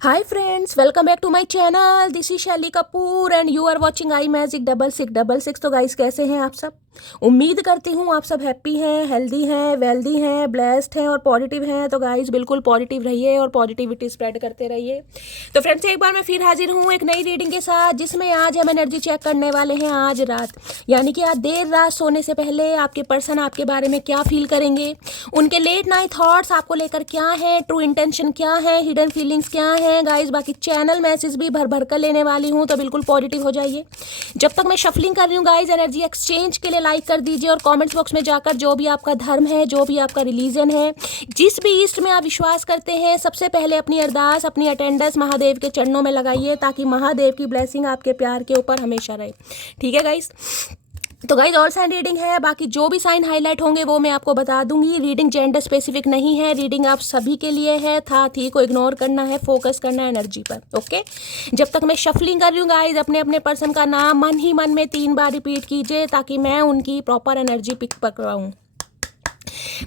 Hi friends, welcome back to my channel. This is शैली Kapoor and you are watching I magic 6666। तो guys कैसे हैं आप सब? उम्मीद करती हूँ आप सब हैप्पी हैं, हेल्दी हैं, वेल्दी हैं, ब्लेस्ड हैं और पॉजिटिव हैं। तो गाइस बिल्कुल पॉजिटिव रहिए और पॉजिटिविटी स्प्रेड करते रहिए। तो फ्रेंड्स एक बार मैं फिर हाजिर हूँ एक नई रीडिंग के साथ, जिसमें आज हम एनर्जी चेक करने वाले हैं आज रात, यानी कि आज देर रात सोने से पहले आपके पर्सन आपके बारे में क्या फील करेंगे, उनके लेट नाइट थॉट्स आपको लेकर क्या है, ट्रू इंटेंशन क्या है, हिडन फीलिंग्स क्या है। गाइस बाकी चैनल मैसेज भी भर भर कर लेने वाली हूँ, तो बिल्कुल पॉजिटिव हो जाइए। जब तक मैं शफलिंग कर रही हूँ गाइस, एनर्जी एक्सचेंज के लिए लाइक कर दीजिए और कमेंट्स बॉक्स में जाकर जो भी आपका धर्म है, जो भी आपका रिलीजन है, जिस भी ईस्ट में आप विश्वास करते हैं, सबसे पहले अपनी अरदास, अपनी अटेंडेंस महादेव के चरणों में लगाइए, ताकि महादेव की ब्लेसिंग आपके प्यार के ऊपर हमेशा रहे। ठीक है गाइस? तो गाइज ऑल साइन रीडिंग है, बाकी जो भी साइन हाईलाइट होंगे वो मैं आपको बता दूंगी। रीडिंग जेंडर स्पेसिफिक नहीं है, रीडिंग आप सभी के लिए है। था थी को इग्नोर करना है, फोकस करना है एनर्जी पर। ओके, जब तक मैं शफलिंग कर रही हूँ गाइज, अपने अपने पर्सन का नाम मन ही मन में 3 बार रिपीट कीजिए, ताकि मैं उनकी प्रॉपर एनर्जी पिक पकड़ाऊँ।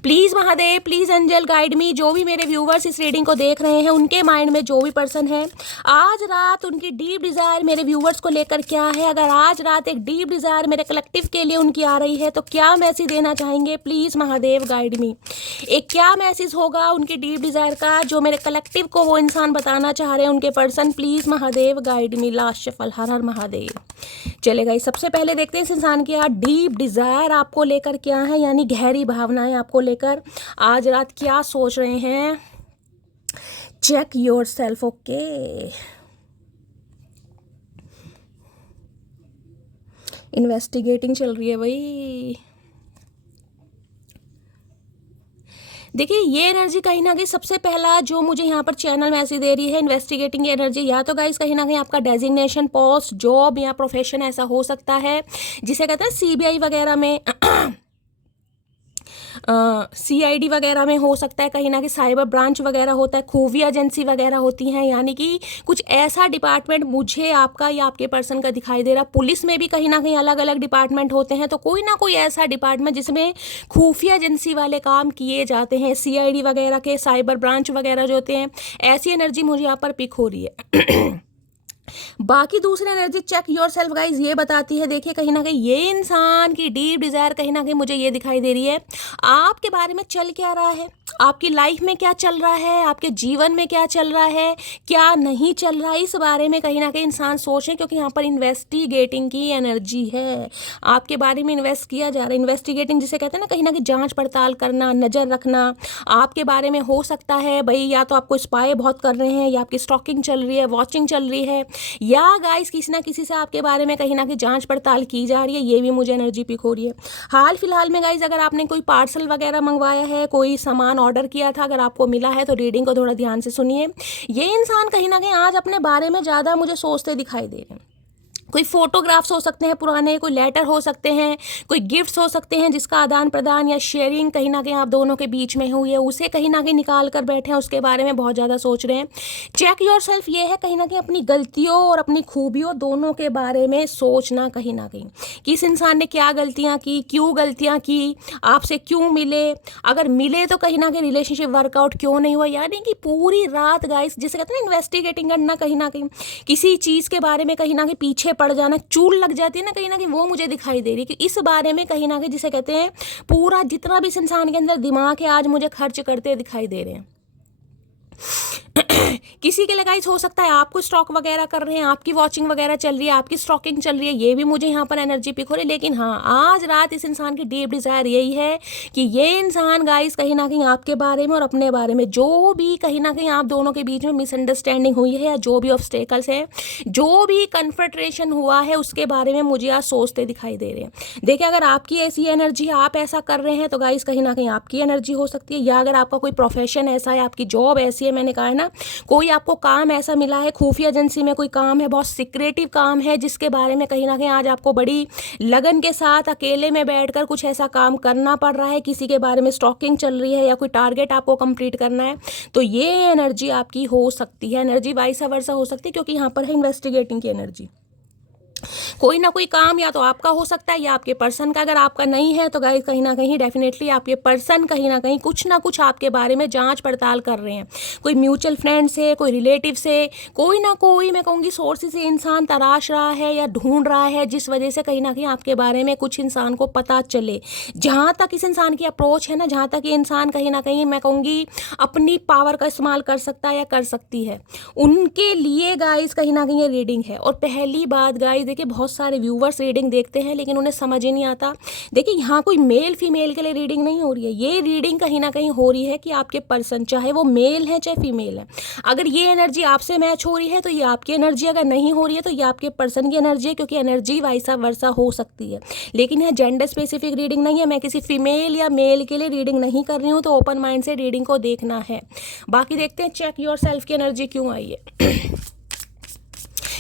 Please Mahadev, please angel guide me. जो भी मेरे व्यूवर्स इस रीडिंग को देख रहे हैं, उनके माइंड में जो भी पर्सन है, आज रात उनकी डीप डिज़ायर मेरे व्यूवर्स को लेकर क्या है। अगर आज रात एक डीप डिज़ायर मेरे कलेक्टिव के लिए उनकी आ रही है, तो क्या मैसेज देना चाहेंगे? प्लीज़ महादेव गाइड मी। एक क्या मैसेज होगा उनकी डीप डिज़ायर का, जो मेरे कलेक्टिव को वो इंसान बताना चाह रहे हैं, उनके person. Please Mahadev guide me. Last shuffle. हर हर महादेव। चलेगा, सबसे पहले देखते हैं इस इंसान के यहाँ डीप डिज़ायर आपको लेकर क्या है, यानी गहरी भावनाएं आपको लेकर आज रात क्या सोच रहे हैं। Check yourself. Okay, investigating चल रही है भाई। देखिए ये एनर्जी कहीं ना कहीं सबसे पहला जो मुझे यहाँ पर चैनल मैसेज दे रही है, इन्वेस्टिगेटिंग एनर्जी, या तो गाइस कहीं ना कहीं आपका डेजिग्नेशन, पोस्ट, जॉब या प्रोफेशन ऐसा हो सकता है, जिसे कहते हैं सीबीआई वगैरह में सीआईडी वगैरह में हो सकता है, कहीं ना कहीं साइबर ब्रांच वगैरह होता है, खुफिया एजेंसी वगैरह होती हैं, यानी कि कुछ ऐसा डिपार्टमेंट मुझे आपका या आपके पर्सन का दिखाई दे रहा। पुलिस में भी कहीं ना कहीं अलग अलग डिपार्टमेंट होते हैं, तो कोई ना कोई ऐसा डिपार्टमेंट जिसमें खुफिया एजेंसी वाले काम किए जाते हैं, सीआईडी वगैरह के, साइबर ब्रांच वगैरह जो होते हैं, ऐसी एनर्जी मुझे यहाँ पर पिक हो रही है। बाकी दूसरी energy check yourself guys ये बताती है, देखिए कहीं ना कहीं ये इंसान की डीप डिजायर कहीं ना कहीं मुझे ये दिखाई दे रही है, आपके बारे में चल क्या रहा है, आपकी लाइफ में क्या चल रहा है, आपके जीवन में क्या चल रहा है, क्या नहीं चल रहा है, इस बारे में कहीं ना कहीं इंसान सोचे, क्योंकि यहाँ पर इन्वेस्टिगेटिंग की एनर्जी है। आपके बारे में इन्वेस्ट किया जा रहा है। इन्वेस्टिगेटिंग जिसे कहते हैं ना, कहीं ना कहीं जांच पड़ताल करना, नज़र रखना आपके बारे में हो सकता है भाई, या तो आपको स्पाई बहुत कर रहे हैं, या आपकी स्टॉकिंग चल रही है, वॉचिंग चल रही है, या गाइस किसी ना किसी से आपके बारे में कहीं ना कहीं जांच पड़ताल की जा रही है। ये भी मुझे एनर्जी पिक हो रही है। हाल फिलहाल में गाइस अगर आपने कोई पार्सल वगैरह मंगवाया है, कोई सामान ऑर्डर किया था, अगर आपको मिला है, तो रीडिंग को थोड़ा ध्यान से सुनिए। ये इंसान कहीं ना कहीं आज अपने बारे में ज़्यादा मुझे सोचते दिखाई दे रहे हैं। कोई फोटोग्राफ्स हो सकते हैं पुराने, कोई लेटर हो सकते हैं, कोई गिफ्ट्स हो सकते हैं, जिसका आदान प्रदान या शेयरिंग कहीं ना कहीं आप दोनों के बीच में हुई है, उसे कहीं ना कहीं निकाल कर बैठे हैं, उसके बारे में बहुत ज़्यादा सोच रहे हैं। चेक योर सेल्फ ये है, कहीं ना कहीं अपनी गलतियों और अपनी खूबियों दोनों के बारे में सोचना, कहीं ना कहीं कि इस इंसान ने क्या गलतियाँ की, क्यों गलतियाँ की, आपसे क्यों मिले, अगर मिले तो कहीं ना कहीं रिलेशनशिप वर्कआउट क्यों नहीं हुआ। यानी कि पूरी रात गाइस जिसे कहते हैं ना इन्वेस्टिगेटिंग करना, कहीं ना कहीं किसी चीज़ के बारे में कहीं ना कहीं पीछे पड़ जाना, चूल लग जाती है ना, कहीं ना कहीं वो मुझे दिखाई दे रही है कि इस बारे में कहीं ना कहीं जिसे कहते हैं पूरा जितना भी इस इंसान के अंदर दिमाग है, आज मुझे खर्च करते दिखाई दे रहे हैं। किसी के लिए गाइस हो सकता है आपको स्टॉक वगैरह कर रहे हैं, आपकी वॉचिंग वगैरह चल रही है, आपकी स्टॉकिंग चल रही है, ये भी मुझे यहाँ पर एनर्जी पिक हो रही है। लेकिन हाँ, आज रात इस इंसान की डीप डिजायर यही है कि ये इंसान गाइस कहीं ना कहीं आपके बारे में और अपने बारे में जो भी कहीं ना कहीं आप दोनों के बीच में मिसअंडरस्टैंडिंग हुई है, या जो भी ऑब्स्टेकल्स है, जो भी कन्फ्रंट्रेशन हुआ है, उसके बारे में मुझे आज सोचते दिखाई दे रहे हैं। देखिए अगर आपकी ऐसी एनर्जी, आप ऐसा कर रहे हैं, तो गाइस कहीं ना कहीं आपकी एनर्जी हो सकती है, या अगर आपका कोई प्रोफेशन ऐसा है, आपकी जॉब ऐसी है, मैंने कहा है ना, कोई आपको काम ऐसा मिला है, खुफिया एजेंसी में कोई काम है, बहुत सीक्रेटिव काम है, जिसके बारे में कहीं ना कहीं आज आपको बड़ी लगन के साथ अकेले में बैठकर कुछ ऐसा काम करना पड़ रहा है, किसी के बारे में स्टॉकिंग चल रही है, या कोई टारगेट आपको कंप्लीट करना है, तो ये एनर्जी आपकी हो सकती है। एनर्जी वाइस वर्सा हो सकती है, क्योंकि यहाँ पर है इन्वेस्टिगेटिंग की एनर्जी। कोई ना कोई काम या तो आपका हो सकता है या आपके पर्सन का। अगर आपका नहीं है तो गाइस कहीं ना कहीं डेफिनेटली आपके पर्सन कहीं ना कुछ आपके बारे में जांच पड़ताल कर रहे हैं। कोई म्यूचुअल फ्रेंड से, कोई रिलेटिव से, कोई ना कोई मैं कहूँगी सोर्स से इंसान तराश रहा है या ढूंढ रहा है, जिस वजह से कहीं ना कहीं आपके बारे में कुछ इंसान को पता चले। जहाँ तक इस इंसान की अप्रोच है ना, जहाँ तक ये इंसान कहीं ना कहीं मैं कहूँगी अपनी पावर का इस्तेमाल कर सकता है या कर सकती है, उनके लिए गाइस कहीं ना कहीं ये रीडिंग है। और पहली बात गाइस देखिए, बहुत सारे व्यूवर्स रीडिंग देखते हैं लेकिन उन्हें समझ ही नहीं आता। देखिए यहाँ कोई मेल फीमेल के लिए रीडिंग नहीं हो रही है, ये रीडिंग कहीं ना कहीं हो रही है कि आपके पर्सन चाहे वो मेल है चाहे फीमेल है, अगर ये एनर्जी आपसे मैच हो रही है तो ये आपकी एनर्जी, अगर नहीं हो रही है तो ये आपके पर्सन की एनर्जी है, क्योंकि एनर्जी वाइसा वर्सा हो सकती है। लेकिन यह जेंडर स्पेसिफिक रीडिंग नहीं है, मैं किसी फीमेल या मेल के लिए रीडिंग नहीं कर रही हूँ, तो ओपन माइंड से रीडिंग को देखना है। बाकी देखते हैं चेक योर सेल्फ की एनर्जी क्यों आई है।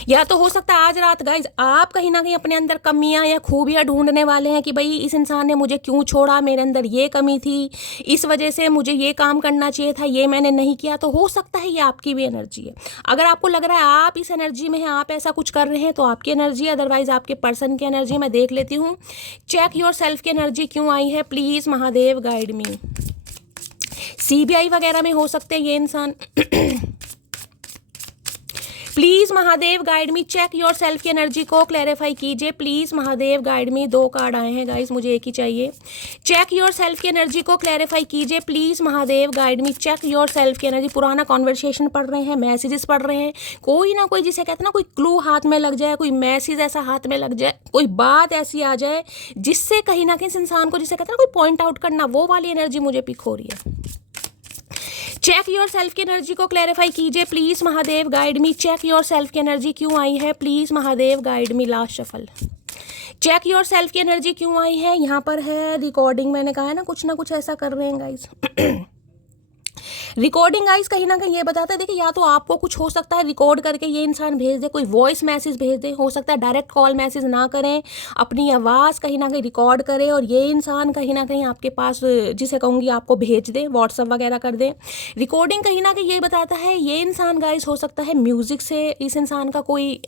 या तो हो सकता है आज रात गाइज आप कहीं ना कहीं अपने अंदर कमियां या खूबियां ढूंढने वाले हैं कि भाई इस इंसान ने मुझे क्यों छोड़ा, मेरे अंदर ये कमी थी, इस वजह से मुझे ये काम करना चाहिए था, ये मैंने नहीं किया। तो हो सकता है ये आपकी भी एनर्जी है। अगर आपको लग रहा है आप इस एनर्जी में हैं, आप ऐसा कुछ कर रहे हैं, तो आपकी एनर्जी, अदरवाइज आपके पर्सन की एनर्जी। मैं देख लेती हूँ चेक योर सेल्फ की एनर्जी क्यों आई है। Please Mahadev guide me. CBI वगैरह में हो सकते हैं ये इंसान। Please Mahadev guide me, check yourself की एनर्जी को क्लैरिफाई कीजिए। Please Mahadev guide me. 2 card आए हैं गाइस, मुझे एक ही चाहिए। चेक योर सेल्फ की एनर्जी को क्लैरिफाई कीजिए। Please Mahadev guide me, check yourself की एनर्जी। पुराना कॉन्वर्सेशन पढ़ रहे हैं, मैसेजेस पढ़ रहे हैं, कोई ना कोई जिसे कहते हैं ना कोई क्लू हाथ में लग जाए, कोई मैसेज ऐसा हाथ में लग जाए, कोई बात ऐसी आ जाए जिससे कहीं ना कहीं इंसान को जिसे कहते हैं ना कोई पॉइंट आउट करना, वो वाली एनर्जी मुझे पिक हो रही है। चेक योर सेल्फ की एनर्जी को क्लैरिफाई कीजिए। Please Mahadev guide me. Check yourself की एनर्जी क्यों आई है। Please Mahadev guide me. Last shuffle. Check yourself की एनर्जी क्यों आई है। यहाँ पर है रिकॉर्डिंग, मैंने कहा है ना कुछ ऐसा कर रहे हैं गाइस। रिकॉर्डिंग गाइस कहीं ना कहीं ये बताता है, देखिए या तो आपको कुछ हो सकता है रिकॉर्ड करके ये इंसान भेज दे, कोई वॉइस मैसेज भेज दे, हो सकता है डायरेक्ट कॉल मैसेज ना करें, अपनी आवाज़ कहीं ना कहीं रिकॉर्ड करे और ये इंसान कहीं ना कहीं आपके पास जिसे कहूँगी आपको भेज दे, व्हाट्सअप वगैरह कर दे। रिकॉर्डिंग कहीं ना कहीं ये बताता है ये इंसान गाइस हो सकता है म्यूज़िक से इस इंसान का कोई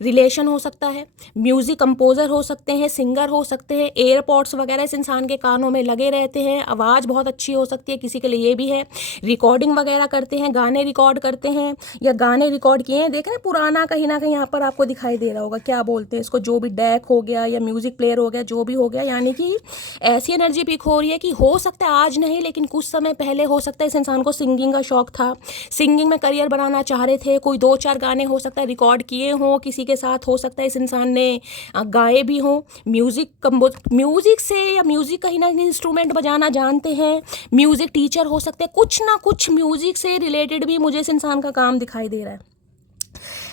रिलेशन हो सकता है, म्यूज़िक कंपोज़र हो सकते हैं, सिंगर हो सकते हैं, एयरपॉड्स वगैरह इस इंसान के कानों में लगे रहते हैं, आवाज़ बहुत अच्छी हो सकती है, किसी के लिए ये भी है। रिकॉर्डिंग वगैरह करते हैं, गाने रिकॉर्ड करते हैं या गाने रिकॉर्ड किए हैं, देख रहे हैं पुराना कहीं ना कहीं यहाँ पर आपको दिखाई दे रहा होगा, क्या बोलते हैं इसको, जो भी डैक हो गया या म्यूज़िक प्लेयर हो गया, जो भी हो गया, यानी कि ऐसी एनर्जी पिक हो रही है कि हो सकता है आज नहीं लेकिन कुछ समय पहले हो सकता है इस इंसान को सिंगिंग का शौक था, सिंगिंग में करियर बनाना चाह रहे थे, कोई 2-4 गाने हो सकता है रिकॉर्ड किए हों किसी के साथ, हो सकता है इस इंसान ने गाए भी हों, म्यूज़िक से या म्यूज़िक कहीं ना कहीं इंस्ट्रूमेंट बजाना जानते हैं, म्यूज़िक टीचर हो सकते हैं, कुछ ना कुछ म्यूज़िक से रिलेटेड भी मुझे इस इंसान का काम दिखाई दे रहा है।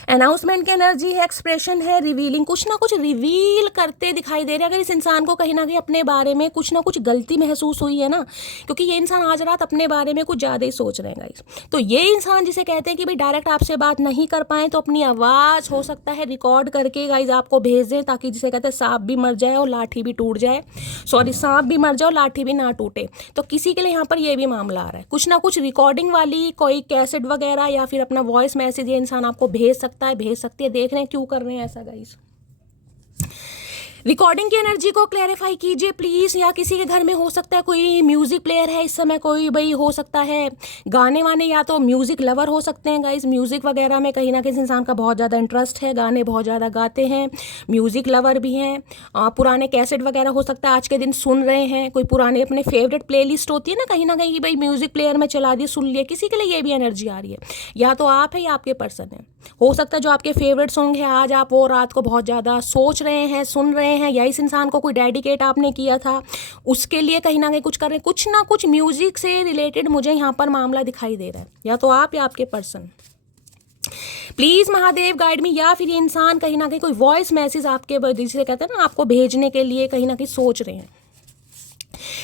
अनाउंसमेंट की एनर्जी है, एक्सप्रेशन है, रिवीलिंग, कुछ ना कुछ रिवील करते दिखाई दे रहे हैं। अगर इस इंसान को कहीं ना कहीं अपने बारे में कुछ ना कुछ गलती महसूस हुई है ना, क्योंकि ये इंसान आज रात अपने बारे में कुछ ज़्यादा ही सोच रहे हैं गाइस, तो ये इंसान जिसे कहते हैं कि भाई डायरेक्ट आपसे बात नहीं कर पाए तो अपनी आवाज़ हो सकता है रिकॉर्ड करके गाइस आपको भेज दें, ताकि जिसे कहते हैं सांप भी मर जाए और लाठी भी टूट जाए, सांप भी मर जाए और लाठी भी ना टूटे। तो किसी के लिए यहाँ पर ये भी मामला आ रहा है, कुछ ना कुछ रिकॉर्डिंग वाली कोई कैसेट वगैरह या फिर अपना वॉइस मैसेज ये इंसान आपको भेज सकती है। देख रहे हैं क्यों कर रहे हैं ऐसा गाइस। रिकॉर्डिंग की एनर्जी को क्लैरिफाई कीजिए प्लीज़। या किसी के घर में हो सकता है कोई म्यूज़िक प्लेयर है इस समय, कोई भाई हो सकता है गाने वाने, या तो म्यूज़िक लवर हो सकते हैं गाइस, म्यूज़िक वगैरह में कहीं ना कहीं इंसान का बहुत ज़्यादा इंटरेस्ट है, गाने बहुत ज़्यादा गाते हैं, म्यूज़िक लवर भी हैं, पुराने कैसेट वगैरह हो सकता है आज के दिन सुन रहे हैं, कोई पुराने अपने फेवरेट प्लेलिस्ट होती है ना कहीं कि भाई म्यूज़िक प्लेयर में चला दिए सुन लिया, किसी के लिए ये भी एनर्जी आ रही है। या तो आप है या आपके पर्सन है, हो सकता है जो आपके फेवरेट सॉन्ग है आज आप वो रात को बहुत ज़्यादा सोच रहे हैं, सुन रहे हैं, या इस इंसान को कोई डेडिकेट आपने किया था उसके लिए कहीं ना कहीं कुछ कर रहे हैं, कुछ ना कुछ म्यूजिक से रिलेटेड मुझे यहाँ पर मामला दिखाई दे रहा है, या तो आप या आपके पर्सन। प्लीज़ महादेव गाइड मी। या फिर ये इंसान कहीं ना कहीं कोई वॉइस मैसेज आपके जिसे कहते हैं ना आपको भेजने के लिए कहीं ना कहीं सोच रहे हैं।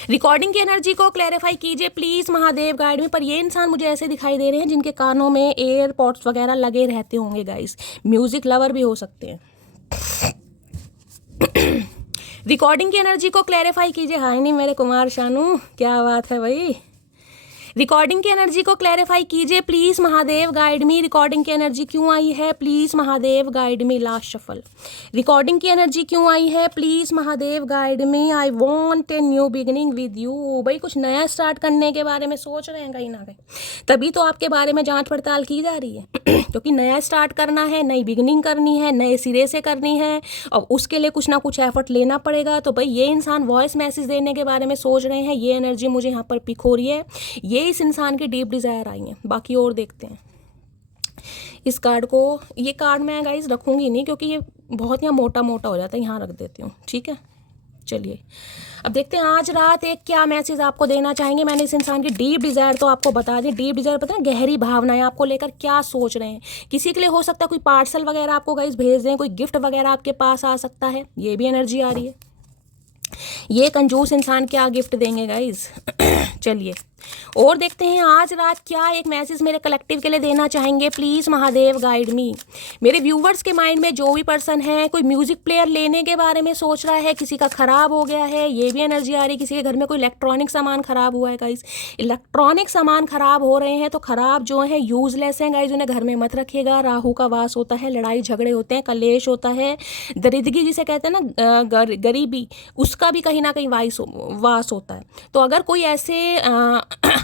रिकॉर्डिंग की एनर्जी को क्लैरिफाई कीजिए प्लीज़ महादेव गाइड में। पर ये इंसान मुझे ऐसे दिखाई दे रहे हैं जिनके कानों में एयरपॉड्स वगैरह लगे रहते होंगे गाइस, म्यूजिक लवर भी हो सकते हैं। रिकॉर्डिंग की एनर्जी को क्लैरिफाई कीजिए। हाय नहीं मेरे कुमार शानू, क्या बात है भाई। रिकॉर्डिंग की एनर्जी को क्लैरिफाई कीजिए please Mahadev, guide me. Recording की एनर्जी क्यों आई है please Mahadev, guide me. Last shuffle. Recording की एनर्जी क्यों आई है please Mahadev, guide me. I want a new beginning with you. भाई कुछ नया स्टार्ट करने के बारे में सोच रहे हैं कहीं ना कहीं, तभी तो आपके बारे में जांच पड़ताल की जा रही है क्योंकि नया स्टार्ट करना है, नई बिगिनिंग करनी है, नए सिरे से करनी है और उसके लिए कुछ ना कुछ एफर्ट लेना पड़ेगा। तो भाई ये इंसान वॉइस मैसेज देने के बारे में सोच रहे हैं, ये एनर्जी मुझे यहाँ पर पिक हो रही है, ये इस इंसान की डीप डिज़ायर आई है। बाकी और देखते हैं इस कार्ड को। ये कार्ड मैं गाइस रखूँगी नहीं क्योंकि ये बहुत यहाँ मोटा मोटा हो जाता है, यहाँ रख देती हूँ, ठीक है। चलिए अब देखते हैं आज रात एक क्या मैसेज आपको देना चाहेंगे। मैंने इस इंसान की डीप डिज़ायर तो आपको बता दी। डीप डिज़ायर पता है, गहरी भावनाएं आपको लेकर क्या सोच रहे हैं। किसी के लिए हो सकता है कोई पार्सल वगैरह आपको गाइस भेज दें, कोई गिफ्ट वगैरह आपके पास आ सकता है, ये भी एनर्जी आ रही है। ये कंजूस इंसान क्या गिफ्ट देंगे गाइस चलिए और देखते हैं आज रात क्या एक मैसेज मेरे कलेक्टिव के लिए देना चाहेंगे प्लीज़ महादेव, गाइड मी। मेरे व्यूवर्स के माइंड में जो भी पर्सन है, कोई म्यूजिक प्लेयर लेने के बारे में सोच रहा है, किसी का ख़राब हो गया है, ये भी एनर्जी आ रही है। किसी के घर में कोई इलेक्ट्रॉनिक सामान ख़राब हुआ है गाइस, इलेक्ट्रॉनिक सामान ख़राब हो रहे हैं तो ख़राब जो है यूजलेस हैं गाइस, उन्हें घर में मत रखिएगा। राहु का वास होता है, लड़ाई झगड़े होते हैं, कलेश होता है, दरिद्री जिसे कहते हैं ना, गरीबी, उसका भी कहीं ना कहीं वास होता है। तो अगर कोई ऐसे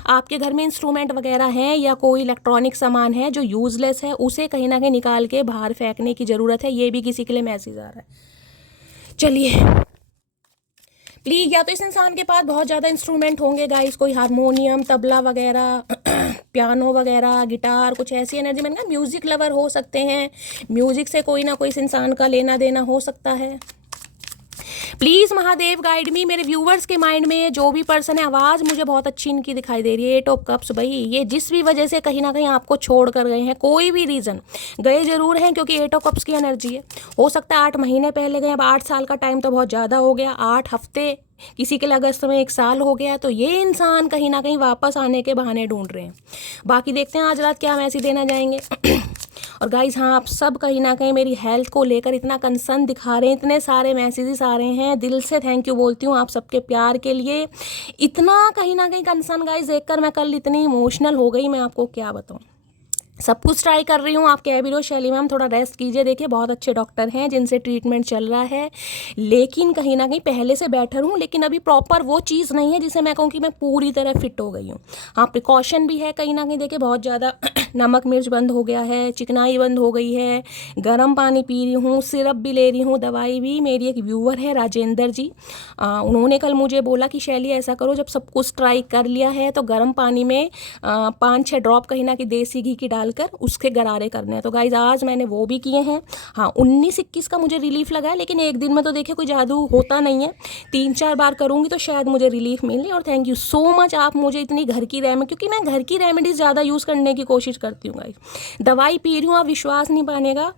आपके घर में इंस्ट्रूमेंट वगैरह हैं या कोई इलेक्ट्रॉनिक सामान है जो यूजलेस है, उसे कहीं ना कहीं निकाल के बाहर फेंकने की ज़रूरत है। ये भी किसी के लिए मैसेज आ रहा है। चलिए प्लीज़, या तो इस इंसान के पास बहुत ज़्यादा इंस्ट्रूमेंट होंगे गाइस, कोई हारमोनियम, तबला वगैरह पियानो वगैरह, गिटार, कुछ ऐसी एनर्जी। मैंने कहा म्यूज़िक लवर हो सकते हैं, म्यूज़िक से कोई ना कोई इस इंसान का लेना देना हो सकता है। प्लीज़ महादेव गाइड मी। मेरे व्यूवर्स के माइंड में जो भी पर्सन है, आवाज़ मुझे बहुत अच्छी इनकी दिखाई दे रही है। 8 ऑफ कप्स, भाई ये जिस भी वजह से कहीं ना कहीं आपको छोड़ कर गए हैं, कोई भी रीज़न गए जरूर हैं क्योंकि 8 ऑफ कप्स की एनर्जी है। हो सकता है 8 महीने पहले गए, अब 8 साल का टाइम तो बहुत ज़्यादा हो गया, 8 हफ्ते, किसी के लिए अगस्त में 1 साल हो गया। तो ये इंसान कहीं ना कहीं वापस आने के बहाने ढूंढ रहे हैं। बाकी देखते हैं आज रात क्या मैसेज देना जाएंगे और गाइस हाँ, आप सब कहीं ना कहीं मेरी हेल्थ को लेकर इतना कंसर्न दिखा रहे हैं, इतने सारे मैसेजेस आ रहे हैं, दिल से थैंक यू बोलती हूँ आप सबके प्यार के लिए। इतना कहीं ना कहीं कंसर्न गाइस देखकर मैं कल इतनी इमोशनल हो गई, मैं आपको क्या बताऊँ। सब कुछ ट्राई कर रही हूँ। आप कह भी रहे हो शैली मैम थोड़ा रेस्ट कीजिए, देखिए बहुत अच्छे डॉक्टर हैं जिनसे ट्रीटमेंट चल रहा है, लेकिन कहीं ना कहीं पहले से बेटर हूँ, लेकिन अभी प्रॉपर वो चीज़ नहीं है जिसे मैं कहूँ कि मैं पूरी तरह फिट हो गई हूँ। हाँ, प्रिकॉशन भी है कहीं ना कहीं, देखिए बहुत ज़्यादा नमक मिर्च बंद हो गया है, चिकनाई बंद हो गई है, गर्म पानी पी रही हूँ, सिरप भी ले रही हूँ, दवाई भी। मेरी एक व्यूअर है राजेंद्र जी, उन्होंने कल मुझे बोला कि शैली ऐसा करो, जब सब कुछ ट्राई कर लिया है तो गर्म पानी में 5-6 ड्रॉप कहीं ना कहीं देसी घी की डालकर उसके गरारे करने हैं। तो गाइज आज मैंने वो भी किए हैं। हाँ, 19-21 का मुझे रिलीफ लगा है, लेकिन एक दिन में तो देखिए कोई जादू होता नहीं है, 3-4 बार करूँगी तो शायद मुझे रिलीफ मिले। और थैंक यू सो मच, आप मुझे इतनी घर की रेमेडी, क्योंकि मैं घर की रेमेडीज़ ज़्यादा यूज़ करने की कोशिश करती हूँ गाइज। दवाई पी रही हूँ, आप विश्वास नहीं मानेगा,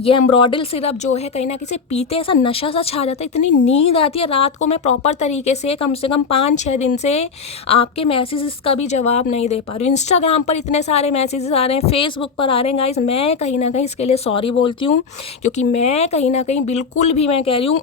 ये एम्ब्रॉडल सिरप जो है कहीं ना किसी पीते ऐसा नशा सा छा जाता है, इतनी नींद आती है रात को। मैं प्रॉपर तरीके से कम 5-6 दिन से आपके मैसेजेस का भी जवाब नहीं दे पा रही हूँ। इंस्टाग्राम पर इतने सारे मैसेजेस आ रहे हैं, फेसबुक पर आ रहे हैं गाइस, मैं कहीं ना कहीं इसके लिए सॉरी बोलती हूँ, क्योंकि मैं कहीं ना कहीं बिल्कुल भी, मैं कह रही हूँ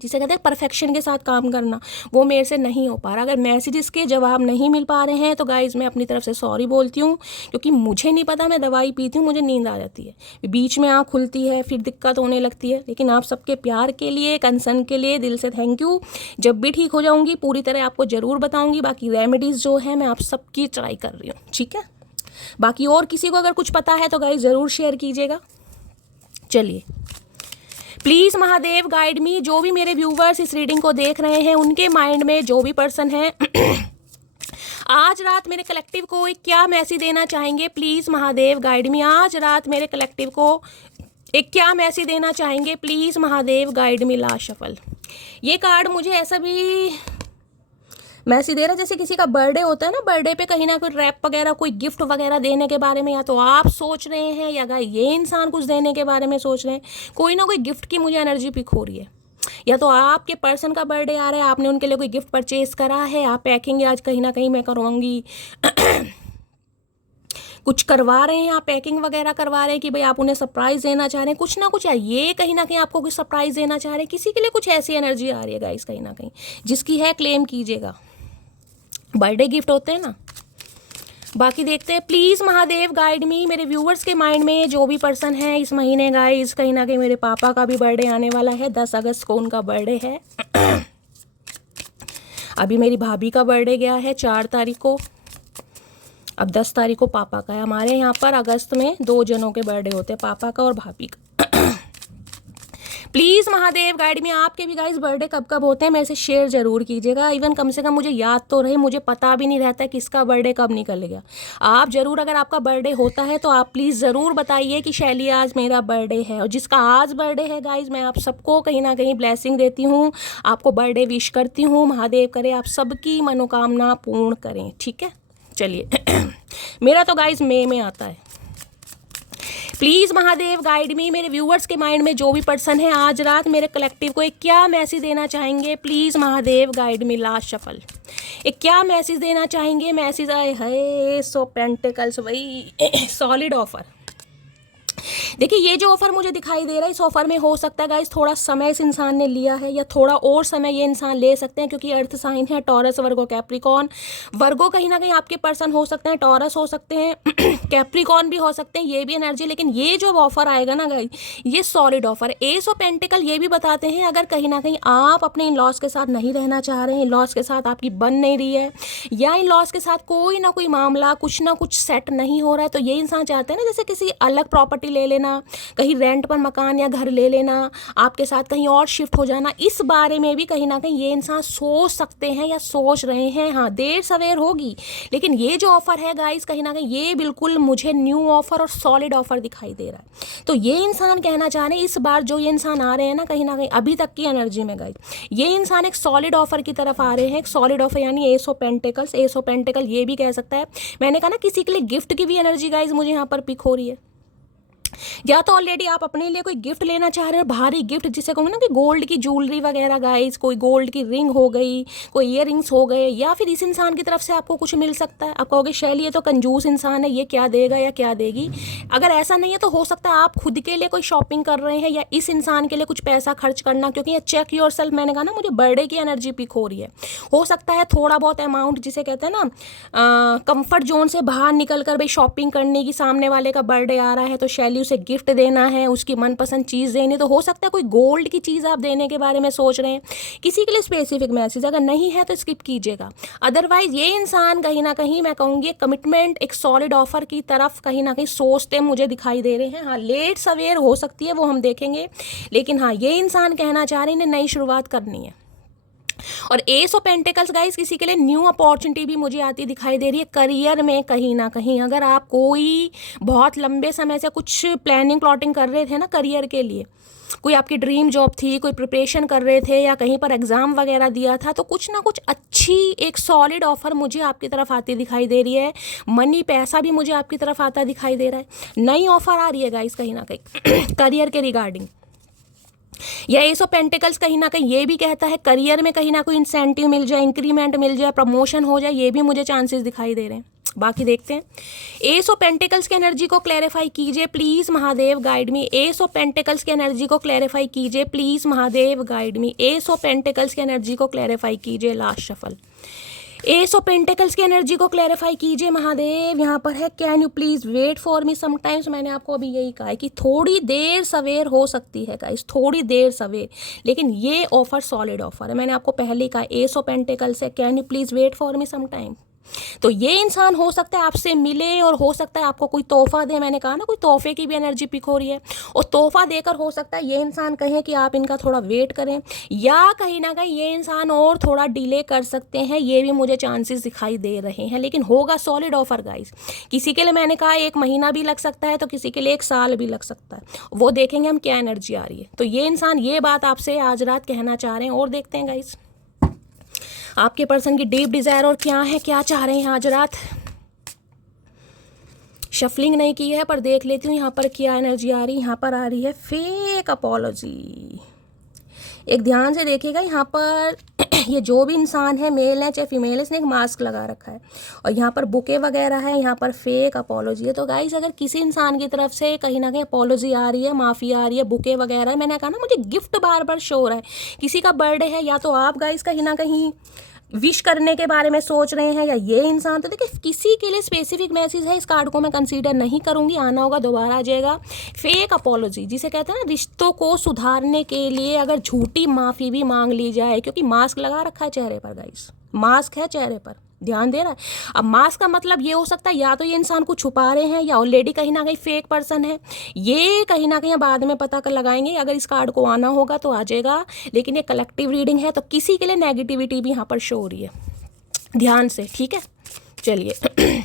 जिसे कहते हैं परफेक्शन के साथ काम करना, वो मेरे से नहीं हो पा रहा। अगर मैसेजेस के जवाब नहीं मिल पा रहे हैं तो गाइज़ मैं अपनी तरफ से सॉरी बोलती हूँ, क्योंकि मुझे नहीं पता, मैं दवाई पीती हूँ, मुझे नींद आ जाती है, बीच में आँख खुलती है, फिर दिक्कत होने लगती है। लेकिन आप सबके प्यार के लिए, कंसर्न के लिए दिल से थैंक यू। जब भी ठीक हो जाऊँगी पूरी तरह आपको ज़रूर बताऊँगी। बाकी रेमेडीज़ जो है मैं आप सबकी ट्राई कर रही हूँ, ठीक है। बाकी और किसी को अगर कुछ पता है तो गाइज़ ज़रूर शेयर कीजिएगा। चलिए प्लीज़ महादेव गाइड मी। जो भी मेरे व्यूवर्स इस रीडिंग को देख रहे हैं, उनके माइंड में जो भी पर्सन है आज रात मेरे कलेक्टिव को एक क्या मैसेज देना चाहेंगे, प्लीज़ महादेव गाइड मी। आज रात मेरे कलेक्टिव को एक क्या मैसेज देना चाहेंगे, please Mahadev guide me. Last shuffle. ये कार्ड मुझे ऐसा भी मैसेज दे रहा है जैसे किसी का बर्थडे होता है ना, बर्थडे पे कहीं ना कोई रैप वगैरह, कोई गिफ्ट वगैरह देने के बारे में या तो आप सोच रहे हैं या ये इंसान कुछ देने के बारे में सोच रहे हैं। कोई ना कोई गिफ्ट की मुझे एनर्जी पिक हो रही है, या तो आपके पर्सन का बर्थडे आ रहा है, आपने उनके लिए कोई गिफ्ट परचेज करा है, आप पैकिंग आज कहीं ना कहीं मैं करवाऊँगी कुछ करवा रहे हैं, आप पैकिंग वगैरह करवा रहे हैं कि भाई आप उन्हें सरप्राइज़ देना चाह रहे हैं, कुछ ना कुछ है, ये कहीं ना कहीं आपको कुछ सरप्राइज़ देना चाह रहे हैं, किसी के लिए कुछ ऐसी एनर्जी आ रही है गाइस कहीं ना कहीं, जिसकी है क्लेम कीजिएगा। बर्थडे गिफ्ट होते हैं ना। बाकी देखते हैं, प्लीज़ महादेव गाइड मी, मेरे व्यूवर्स के माइंड में जो भी पर्सन है इस महीने गाइस, कहीं ना कहीं मेरे पापा का भी बर्थडे आने वाला है, 10 अगस्त को उनका बर्थडे है। अभी मेरी भाभी का बर्थडे गया है 4 तारीख को, अब 10 तारीख को पापा का है। हमारे यहाँ पर अगस्त में 2 जनों के बर्थडे होते हैं, पापा का और भाभी का। प्लीज़ महादेव गाइड में, आपके भी गाइस बर्थडे कब कब होते हैं मेरे से शेयर ज़रूर कीजिएगा। इवन कम से कम मुझे याद तो रहे, मुझे पता भी नहीं रहता है किसका बर्थडे कब निकल गया। आप ज़रूर, अगर आपका बर्थडे होता है तो आप प्लीज़ ज़रूर बताइए कि शैली आज मेरा बर्थडे है। और जिसका आज बर्थडे है गाइस, मैं आप सबको कहीं ना कहीं ब्लेसिंग देती हूँ, आपको बर्थडे विश करती हूँ। महादेव करे आप सबकी मनोकामना पूर्ण करें, ठीक है। चलिए मेरा तो गाइस मई में आता है। प्लीज़ महादेव गाइड मी, मेरे व्यूवर्स के माइंड में जो भी पर्सन है आज रात मेरे कलेक्टिव को एक क्या मैसेज देना चाहेंगे। Please Mahadev guide me, last shuffle, एक क्या मैसेज देना चाहेंगे। मैसेज आए है सो पेंटिकल्स, वही सॉलिड ऑफर। देखिए ये जो ऑफर मुझे दिखाई दे रहा है, इस ऑफर में हो सकता है गाइस थोड़ा समय इस इंसान ने लिया है, या थोड़ा और समय ये इंसान ले सकते हैं, क्योंकि अर्थ साइन है टॉरस, वर्गो, कैप्रिकॉन। वर्गो कहीं ना कहीं आपके पर्सन हो सकते हैं, टॉरस हो सकते हैं, कैप्रिकॉन भी हो सकते हैं, ये भी एनर्जी। लेकिन ये जो ऑफर आएगा ना गाइस, ये सॉलिड ऑफर है। एस ऑफ पेंटिकल ये भी बताते हैं, अगर कहीं ना कहीं आप अपने इन लॉस के साथ नहीं रहना चाह रहे हैं, इन लॉस के साथ आपकी बन नहीं रही है, या इन लॉस के साथ कोई ना कोई मामला कुछ ना कुछ सेट नहीं हो रहा है, तो ये इंसान चाहते हैं ना जैसे किसी अलग प्रॉपर्टी ले लेना, कहीं रेंट पर मकान या घर ले लेना, आपके साथ कहीं और शिफ्ट हो जाना, इस बारे में भी कहीं ना कहीं ये इंसान सोच सकते हैं या सोच रहे हैं। हाँ, देर सवेर होगी, लेकिन ये जो ऑफर है गाइस, कहीं ना कहीं ये बिल्कुल मुझे न्यू ऑफर और सॉलिड ऑफर दिखाई दे रहा है। तो ये इंसान कहना चाह रहे हैं, इस बार जो ये इंसान आ रहे हैं ना कहीं अभी तक की एनर्जी में गाइस, ये इंसान एक सॉलिड ऑफर की तरफ आ रहे हैं। एक सॉलिड ऑफर यानी S of pentacles. S of pentacle ये भी कह सकता है, मैंने कहा ना किसी के लिए गिफ्ट की भी एनर्जी गाइस मुझे यहाँ पर पिक हो रही है। या तो ऑलरेडी आप अपने लिए कोई गिफ्ट लेना चाह रहे हैं, भारी गिफ्ट जिसे कहूँगे ना कि गोल्ड की ज्वेलरी वगैरह गाइस, कोई गोल्ड की रिंग हो गई, कोई ईयर रिंग्स हो गए, या फिर इस इंसान की तरफ से आपको कुछ मिल सकता है। आप कहोगे शैली ये तो कंजूस इंसान है, ये क्या देगा या क्या देगी। अगर ऐसा नहीं है तो हो सकता है आप खुद के लिए कोई शॉपिंग कर रहे हैं, या इस इंसान के लिए कुछ पैसा खर्च करना, क्योंकि ये चेक योर सेल्फ, मैंने कहा ना मुझे बर्थडे की एनर्जी पिक हो रही है। हो सकता है थोड़ा बहुत अमाउंट जिसे कहते हैं ना कंफर्ट जोन से बाहर निकल कर भाई शॉपिंग करने की, सामने वाले का बर्थडे आ रहा है तो शैली उसे गिफ्ट देना है, उसकी मनपसंद चीज़ देनी। तो हो सकता है कोई गोल्ड की चीज़ आप देने के बारे में सोच रहे हैं, किसी के लिए स्पेसिफिक मैसेज। अगर नहीं है तो स्किप कीजिएगा। अदरवाइज ये इंसान कहीं ना कहीं मैं कहूँगी कमिटमेंट, एक सॉलिड ऑफर की तरफ कहीं ना कहीं सोचते मुझे दिखाई दे रहे हैं। हाँ, लेट सवेर हो सकती है, वो हम देखेंगे, लेकिन हाँ ये इंसान कहना चाह रहे हैं नई शुरुआत करनी है। और एस ऑफ पेंटिकल्स गाइस किसी के लिए न्यू अपॉर्चुनिटी भी मुझे आती दिखाई दे रही है करियर में। कहीं ना कहीं अगर आप कोई बहुत लंबे समय से कुछ प्लानिंग प्लॉटिंग कर रहे थे ना करियर के लिए, कोई आपकी ड्रीम जॉब थी, कोई प्रिपरेशन कर रहे थे, या कहीं पर एग्ज़ाम वगैरह दिया था, तो कुछ ना कुछ अच्छी एक सॉलिड ऑफर मुझे आपकी तरफ आती दिखाई दे रही है। मनी, पैसा भी मुझे आपकी तरफ आता दिखाई दे रहा है। नई ऑफर आ रही है गाइस कहीं ना कहीं करियर के रिगार्डिंग। या एस ऑफ पेंटिकल्स कहीं ना कहीं ये भी कहता है करियर में कहीं ना कोई इंसेंटिव मिल जाए, इंक्रीमेंट मिल जाए, प्रमोशन हो जाए, ये भी मुझे चांसेस दिखाई दे रहे हैं। बाकी देखते हैं, एस ऑफ पेंटिकल्स की एनर्जी को क्लैरिफाई कीजिए please Mahadev guide me. Ace of pentacles की एनर्जी को क्लैरिफाई कीजिए please Mahadev guide me. Ace of pentacles की एनर्जी को क्लैरिफाई कीजिए, last shuffle. Ace of pentacles की एनर्जी को क्लैरिफाई कीजिए महादेव। यहाँ पर है can you please wait for me sometimes. मैंने आपको अभी यही कहा है कि थोड़ी देर सवेर हो सकती है गाइस, थोड़ी देर सवेर, लेकिन ये ऑफर सॉलिड ऑफर है। मैंने आपको पहले ही कहा एस ऑफ पेंटिकल्स है, can you please wait for me sometime. तो ये इंसान हो सकता है आपसे मिले, और हो सकता है आपको कोई तोहफा दे। मैंने कहा ना कोई तोहफे की भी एनर्जी पिक हो रही है, और तोहफा देकर हो सकता है ये इंसान कहे कि आप इनका थोड़ा वेट करें, या कहीं ना कहीं ये इंसान और थोड़ा डिले कर सकते हैं। ये भी मुझे चांसेस दिखाई दे रहे हैं, लेकिन होगा सॉलिड ऑफर गाइस। किसी के लिए मैंने कहा 1 महीना भी लग सकता है, तो किसी के लिए 1 साल भी लग सकता है। वो देखेंगे हम क्या एनर्जी आ रही है। तो ये इंसान ये बात आपसे आज रात कहना चाह रहे हैं, और देखते हैं गाइस आपके पर्सन की डीप डिज़ायर और क्या है, क्या चाह रहे हैं आज रात। शफलिंग नहीं की है पर देख लेती हूँ यहाँ पर क्या एनर्जी आ रही है। यहाँ पर आ रही है फेक अपॉलॉजी। एक ध्यान से देखिएगा यहाँ पर ये जो भी इंसान है, मेल है चाहे फीमेल है, इसने एक मास्क लगा रखा है, और यहाँ पर बुके वगैरह है, यहाँ पर फेक अपॉलॉजी है। तो गाइस अगर किसी इंसान की तरफ से कहीं ना कहीं अपॉलॉजी आ रही है, माफ़ी आ रही है, बुके वगैरह, मैंने कहा ना मुझे गिफ्ट बार बार शो हो रहा है, किसी का बर्थडे है, या तो आप गाइस कहीं ना कहीं विश करने के बारे में सोच रहे हैं या ये इंसान, तो देखिए किसी के लिए स्पेसिफिक मैसेज है, इस कार्ड को मैं कंसीडर नहीं करूंगी, आना होगा दोबारा आ जाएगा। फेक अपॉलॉजी, जिसे कहते हैं ना रिश्तों को सुधारने के लिए अगर झूठी माफ़ी भी मांग ली जाए, क्योंकि मास्क लगा रखा है चेहरे पर गाइस, मास्क है चेहरे पर, ध्यान दे रहा है। अब मास्क का मतलब ये हो सकता है या तो ये इंसान को छुपा रहे हैं या ऑलरेडी कहीं ना कहीं फेक पर्सन है, ये कहीं ना कहीं बाद में पता कर लगाएंगे। अगर इस कार्ड को आना होगा तो आ जाएगा, लेकिन ये कलेक्टिव रीडिंग है तो किसी के लिए नेगेटिविटी भी यहाँ पर शो हो रही है, ध्यान से, ठीक है। चलिए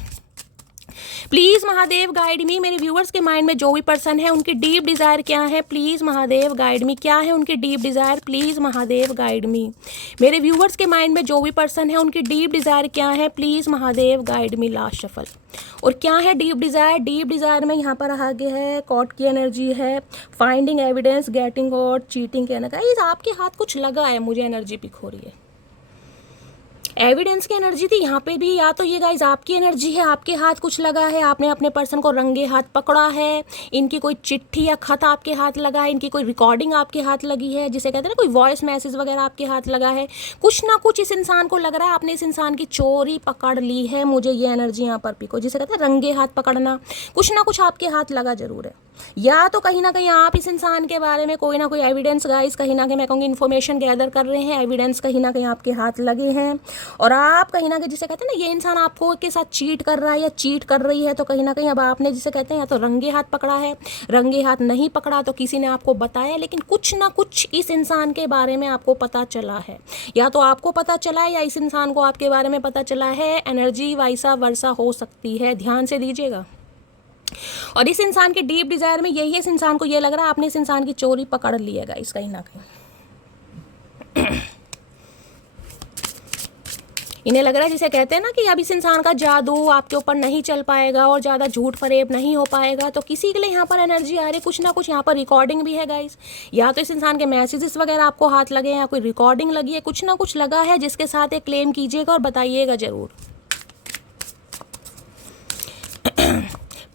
प्लीज़ महादेव गाइड मी, मेरे व्यूअर्स के माइंड में जो भी पर्सन है उनकी डीप डिज़ायर क्या है, प्लीज़ महादेव गाइड मी, क्या है उनकी deep desire, please Mahadev guide मी। मेरे व्यूअर्स के माइंड में जो भी पर्सन है उनकी डीप डिज़ायर क्या है, please Mahadev guide me. Last shuffle, और क्या है डीप डिज़ायर, डीप डिज़ायर में यहाँ पर आगे है कॉट की एनर्जी है, finding evidence, getting caught, cheating की एनर्जी। आपके हाथ कुछ लगा है, मुझे एनर्जी पिक हो रही है, एविडेंस की एनर्जी थी यहाँ पे भी, या तो ये गाइज आपकी एनर्जी है, आपके हाथ कुछ लगा है, आपने अपने पर्सन को रंगे हाथ पकड़ा है, इनकी कोई चिट्ठी या खत आपके हाथ लगा है, इनकी कोई रिकॉर्डिंग आपके हाथ लगी है, जिसे कहते हैं ना कोई वॉइस मैसेज वगैरह आपके हाथ लगा है, कुछ ना कुछ इस इंसान को लग रहा है आपने इस इंसान की चोरी पकड़ ली है, मुझे ये एनर्जी यहाँ पर पिको, जिसे कहते हैं रंगे हाथ पकड़ना, कुछ ना कुछ आपके हाथ लगा जरूर है। या तो कहीं ना कहीं आप इस इंसान के बारे में कोई ना कोई एविडेंस गाइस, कहीं ना कहीं मैं कहूँगी इन्फॉर्मेशन गैदर कर रहे हैं, एविडेंस कहीं ना कहीं आपके हाथ लगे हैं, और आप कहीं ना कहीं जिसे कहते हैं ना ये इंसान आपको के साथ चीट कर रहा है या चीट कर रही है, तो कहीं ना कहीं अब आपने जिसे कहते हैं या तो रंगे हाथ पकड़ा है, रंगे हाथ नहीं पकड़ा तो किसी ने आपको बताया, लेकिन कुछ ना कुछ इस इंसान के बारे में आपको पता चला है, या तो आपको पता चला है या इस इंसान को आपके बारे में पता चला है। एनर्जी वाइसा वर्षा हो सकती है, ध्यान से दीजिएगा। और इस इंसान के डीप डिजायर में यही है, इस इंसान को ये लग रहा है आपने इस इंसान की चोरी पकड़ ली है गाइस, कहीं ना कहीं इन्हें लग रहा है, जिसे कहते हैं ना कि अब इस इंसान का जादू आपके ऊपर नहीं चल पाएगा और ज़्यादा झूठ फरेब नहीं हो पाएगा, तो किसी के लिए यहाँ पर एनर्जी आ रही है, कुछ ना कुछ यहाँ पर रिकॉर्डिंग भी है गाइस, या तो इस इंसान के मैसेजेस वगैरह आपको हाथ लगे हैं या कोई रिकॉर्डिंग लगी है, कुछ ना कुछ लगा है जिसके साथ एक क्लेम कीजिएगा और बताइएगा ज़रूर।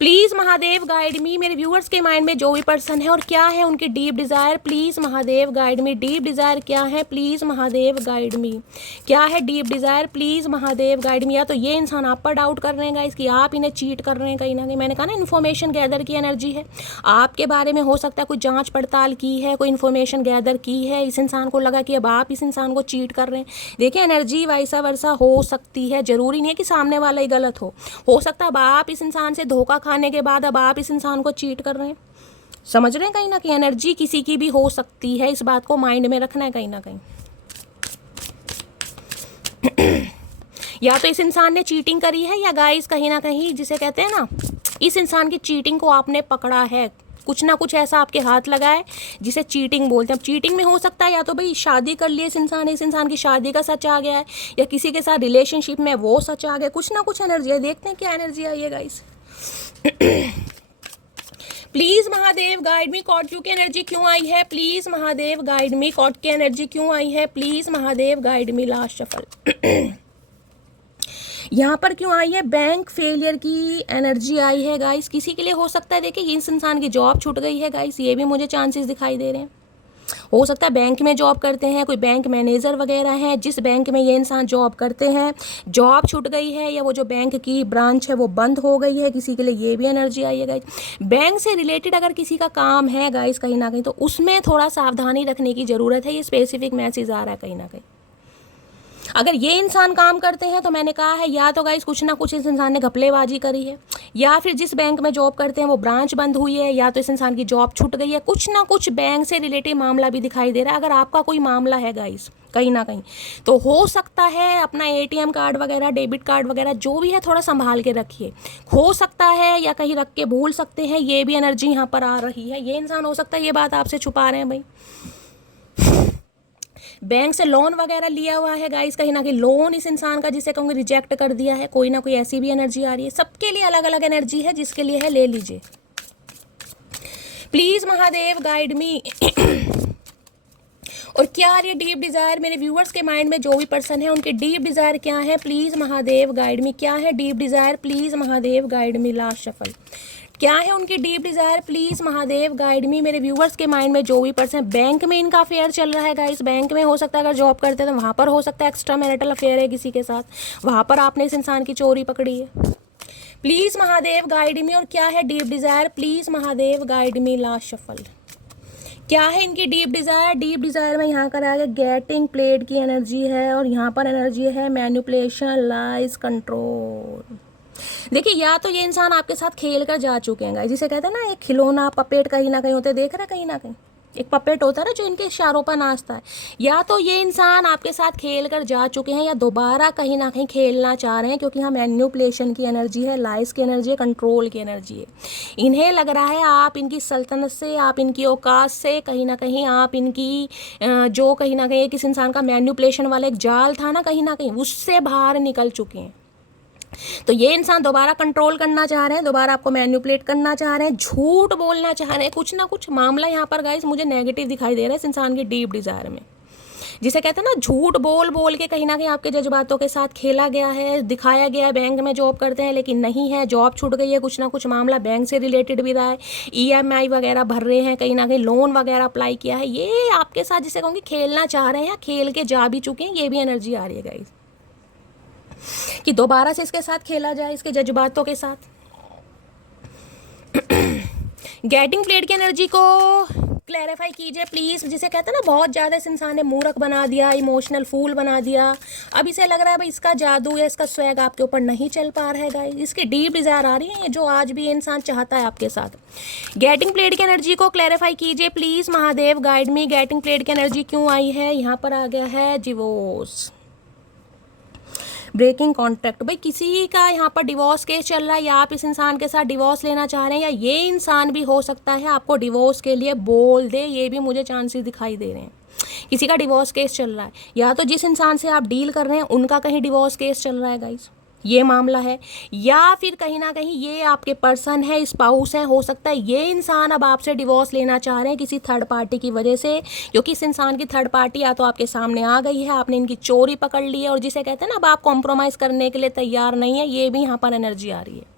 प्लीज़ महादेव गाइड मी, मेरे व्यूअर्स के माइंड में जो भी पर्सन है और क्या है उनकी deep desire, please Mahadev guide me. Deep desire क्या है, प्लीज़ महादेव गाइड मी, क्या है deep desire, please Mahadev guide मी। या तो ये इंसान आप पर डाउट कर रहे हैं गाइस कि आप इन्हें चीट कर रहे हैं कहीं ना कहीं, मैंने कहा ना इन्फॉर्मेशन गैदर की एनर्जी है, आपके बारे में हो सकता है कोई जाँच पड़ताल की है, कोई इन्फॉर्मेशन गैदर की है, इस इंसान को लगा कि अब आप इस इंसान को चीट कर रहे हैं। देखिए एनर्जी वैसा वर्षा हो सकती है, ज़रूरी नहीं है कि सामने वाला ही गलत हो सकता है अब आप इस इंसान से धोखा खाने के बाद अब आप इस इंसान को चीट कर रहे हैं, समझ रहे हैं कहीं ना कहीं एनर्जी किसी की भी हो सकती है, इस बात को माइंड में रखना है कहीं ना कहीं। या तो इस इंसान ने चीटिंग करी है या गाइस कहीं ना कहीं जिसे कहते हैं ना इस इंसान की चीटिंग को आपने पकड़ा है, कुछ ना कुछ ऐसा आपके हाथ लगा है जिसे चीटिंग बोलते हैं। अब चीटिंग में हो सकता है या तो भाई शादी कर लिए इस इंसान की शादी का सच आ गया है, या किसी के साथ रिलेशनशिप में वो सच आ गया, कुछ ना कुछ एनर्जी है। देखते हैं क्या एनर्जी आई है guys. Please Mahadev guide me, caught की एनर्जी क्यों आई है, please Mahadev guide me, caught की एनर्जी क्यों आई है, please Mahadev guide me. Last shuffle यहाँ पर क्यों आई है, बैंक फेलियर की एनर्जी आई है गाइस, किसी के लिए हो सकता है। देखिए इस इंसान की जॉब छूट गई है गाइस, ये भी मुझे चांसेस दिखाई दे रहे हैं। हो सकता है बैंक में जॉब करते हैं, कोई बैंक मैनेजर वगैरह हैं, जिस बैंक में ये इंसान जॉब करते हैं जॉब छूट गई है, या वो जो बैंक की ब्रांच है वो बंद हो गई है, किसी के लिए ये भी एनर्जी आई है गाइस। बैंक से रिलेटेड अगर किसी का काम है गाइस कहीं ना कहीं, तो उसमें थोड़ा सावधानी रखने की ज़रूरत है, ये स्पेसिफिक मैसेज आ रहा है कहीं ना कहीं। अगर ये इंसान काम करते हैं तो मैंने कहा है या तो गाइस कुछ ना कुछ इस इंसान ने घपलेबाजी करी है, या फिर जिस बैंक में जॉब करते हैं वो ब्रांच बंद हुई है, या तो इस इंसान की जॉब छूट गई है, कुछ ना कुछ बैंक से रिलेटेड मामला भी दिखाई दे रहा है। अगर आपका कोई मामला है गाइस कहीं ना कहीं, तो हो सकता है अपना ATM कार्ड वगैरह, डेबिट कार्ड वगैरह जो भी है थोड़ा संभाल के रखिए, हो सकता है या कहीं रख के भूल सकते हैं, ये भी एनर्जी यहाँ पर आ रही है। ये इंसान हो सकता है ये बात आपसे छुपा रहे हैं भाई, बैंक से लोन वगैरह लिया हुआ है गाइस कहीं ना कहीं, लोन इस इंसान का जिसे कहूँगी रिजेक्ट कर दिया है, कोई ना कोई ऐसी भी एनर्जी आ रही है। सबके लिए अलग अलग एनर्जी है, जिसके लिए है ले लीजिए। प्लीज महादेव गाइड मी। और क्या आ रही है डीप डिज़ायर मेरे व्यूअर्स के माइंड में, जो भी पर्सन है उनके डीप डिज़ायर क्या है, प्लीज़ महादेव गाइड मी। क्या है deep desire, please Mahadev guide me. Last shuffle, क्या है उनकी deep desire, please Mahadev guide मी। मेरे व्यूअर्स के माइंड में जो भी पर्सन, बैंक में इनका अफेयर चल रहा है गाइस, बैंक में हो सकता है, अगर जॉब करते हैं तो वहाँ पर हो सकता है एक्स्ट्रा मैरिटल अफेयर है किसी के साथ, वहाँ पर आपने इस इंसान की चोरी पकड़ी है। प्लीज़ महादेव गाइड मी। और क्या है deep desire, please Mahadev guide me. Last shuffle, क्या है इनकी डीप डिज़ायर। डीप डिज़ायर में यहाँ कर आगे गेटिंग प्लेड की एनर्जी है, और यहाँ पर एनर्जी है मैनिपुलेशन, लाइज, कंट्रोल। देखिए, या तो ये इंसान आपके साथ खेल कर जा चुके हैं, जिसे कहते हैं ना एक खिलौना पपेट कहीं ना कहीं होते हैं, देख रहे हैं कहीं ना कहीं एक पपेट होता है ना जो इनके इशारों पर नाचता है। या तो ये इंसान आपके साथ खेल कर जा चुके हैं, या दोबारा कहीं ना कहीं खेलना चाह रहे हैं, क्योंकि यहाँ मैनिपुलेशन की एनर्जी है, लाइस की एनर्जी है, कंट्रोल की एनर्जी है। इन्हें लग रहा है आप इनकी सल्तनत से, आप इनकी औकात से कहीं ना कहीं, आप इनकी जो कहीं ना कहीं किसी इंसान का मैनिपुलेशन वाला एक जाल था ना कहीं ना कहीं, उससे बाहर निकल चुके हैं। तो ये इंसान दोबारा कंट्रोल करना चाह रहे हैं, दोबारा आपको मैनिपुलेट करना चाह रहे हैं, झूठ बोलना चाह रहे हैं, कुछ ना कुछ मामला यहाँ पर गाइस मुझे नेगेटिव दिखाई दे रहा है इस इंसान की डीप डिज़ायर में, जिसे कहते हैं ना झूठ बोल बोल के कहीं ना कहीं आपके जज्बातों के साथ खेला गया है, दिखाया गया है। बैंक में जॉब करते हैं लेकिन नहीं है, जॉब छूट गई है, कुछ ना कुछ मामला बैंक से रिलेटेड भी रहा है, EMI वगैरह भर रहे हैं, कहीं ना कहीं लोन वगैरह अप्लाई किया है, ये आपके साथ जिसे कहूँगी खेलना चाह रहे हैं या खेल के जा भी चुके हैं, ये भी एनर्जी आ रही है गाइस कि दोबारा से इसके साथ खेला जाए, इसके जज्बातों के साथ। गेटिंग प्लेड की एनर्जी को क्लैरिफाई कीजिए प्लीज़, जिसे कहते हैं ना बहुत ज़्यादा इस इंसान ने मूर्ख बना दिया, इमोशनल फूल बना दिया। अब इसे लग रहा है भाई इसका जादू या इसका स्वैग आपके ऊपर नहीं चल पा रहा है गाइस, इसकी डीप डिज़ायर आ रही है जो आज भी इंसान चाहता है आपके साथ। गेटिंग प्लेड की एनर्जी को क्लैरिफाई कीजिए please Mahadev guide me. Getting played की एनर्जी क्यों आई है, यहाँ पर आ गया है डिवोर्स, ब्रेकिंग कॉन्ट्रैक्ट। भाई किसी का यहाँ पर डिवोर्स केस चल रहा है, या आप इस इंसान के साथ डिवोर्स लेना चाह रहे हैं, या ये इंसान भी हो सकता है आपको डिवोर्स के लिए बोल दे, ये भी मुझे चांसेस दिखाई दे रहे हैं। किसी का डिवोर्स केस चल रहा है, या तो जिस इंसान से आप डील कर रहे हैं उनका कहीं डिवोर्स केस चल रहा है गाइस, ये मामला है। या फिर कहीं ना कहीं ये आपके पर्सन है, स्पाउस है, हो सकता है ये इंसान अब आपसे डिवोर्स लेना चाह रहे हैं किसी थर्ड पार्टी की वजह से, क्योंकि इस इंसान की थर्ड पार्टी या तो आपके सामने आ गई है, आपने इनकी चोरी पकड़ ली है, और जिसे कहते हैं ना अब आप कॉम्प्रोमाइज़ करने के लिए तैयार नहीं है, ये भी यहाँ पर एनर्जी आ रही है।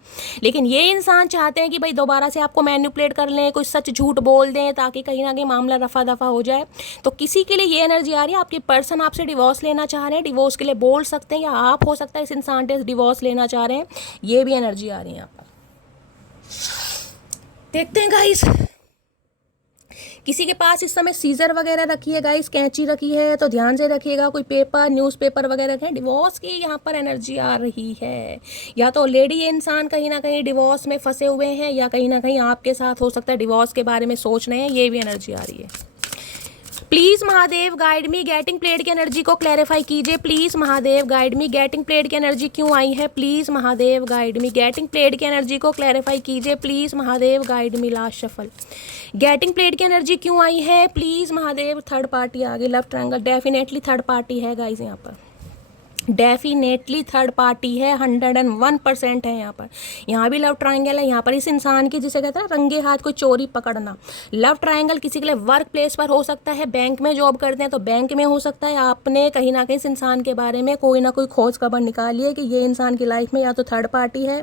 लेकिन ये इंसान चाहते हैं कि भाई दोबारा से आपको मैनिपुलेट कर लें, कोई सच झूठ बोल दें, ताकि कहीं ना कहीं मामला रफा दफा हो जाए। तो किसी के लिए ये एनर्जी आ रही है, आपके पर्सन आपसे डिवोर्स लेना चाह रहे हैं, डिवोर्स के लिए बोल सकते हैं, या आप हो सकता है इस इंसान से डिवोर्स लेना चाह रहे हैं, ये भी एनर्जी आ रही है यहाँ पर। देखते हैं गाइस, किसी के पास इस समय सीजर वगैरह रखी है गाइस, कैंची रखी है तो ध्यान से रखिएगा, कोई पेपर न्यूज़पेपर वगैरह रखें। डिवोर्स की यहाँ पर एनर्जी आ रही है, या तो ऑलरेडी ये इंसान कहीं ना कहीं डिवोर्स में फंसे हुए हैं, या कहीं ना कहीं आपके साथ हो सकता है डिवोर्स के बारे में सोच रहे हैं, ये भी एनर्जी आ रही है। Please Mahadev guide me. Getting played की एनर्जी को क्लैरिफाई कीजिए please Mahadev guide me. Getting played की एनर्जी क्यों आई है, please Mahadev guide me. Getting played की एनर्जी को क्लैरिफाई कीजिए please Mahadev guide me. Last shuffle, getting played की एनर्जी क्यों आई है, प्लीज़ महादेव। थर्ड पार्टी आ गई, love triangle, definitely third party है गाइज, यहाँ पर डेफिनेटली थर्ड पार्टी है, 101% है। यहाँ भी लव ट्रायंगल है, यहाँ पर इस इंसान की जिसे कहते हैं रंगे हाथ कोई चोरी पकड़ना। लव ट्रायंगल किसी के लिए वर्क प्लेस पर हो सकता है, बैंक में जॉब करते हैं तो बैंक में हो सकता है, आपने कहीं ना कहीं इस इंसान के बारे में कोई ना कोई खोज खबर निकाली है कि ये इंसान की लाइफ में या तो थर्ड पार्टी है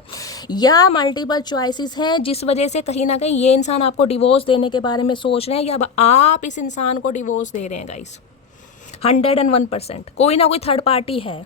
या मल्टीपल चॉइसेस हैं, जिस वजह से कहीं ना कहीं ये इंसान आपको डिवोर्स देने के बारे में सोच रहे हैं, या आप इस इंसान को डिवोर्स दे रहे हैं गाइस। 101% कोई ना कोई थर्ड पार्टी है,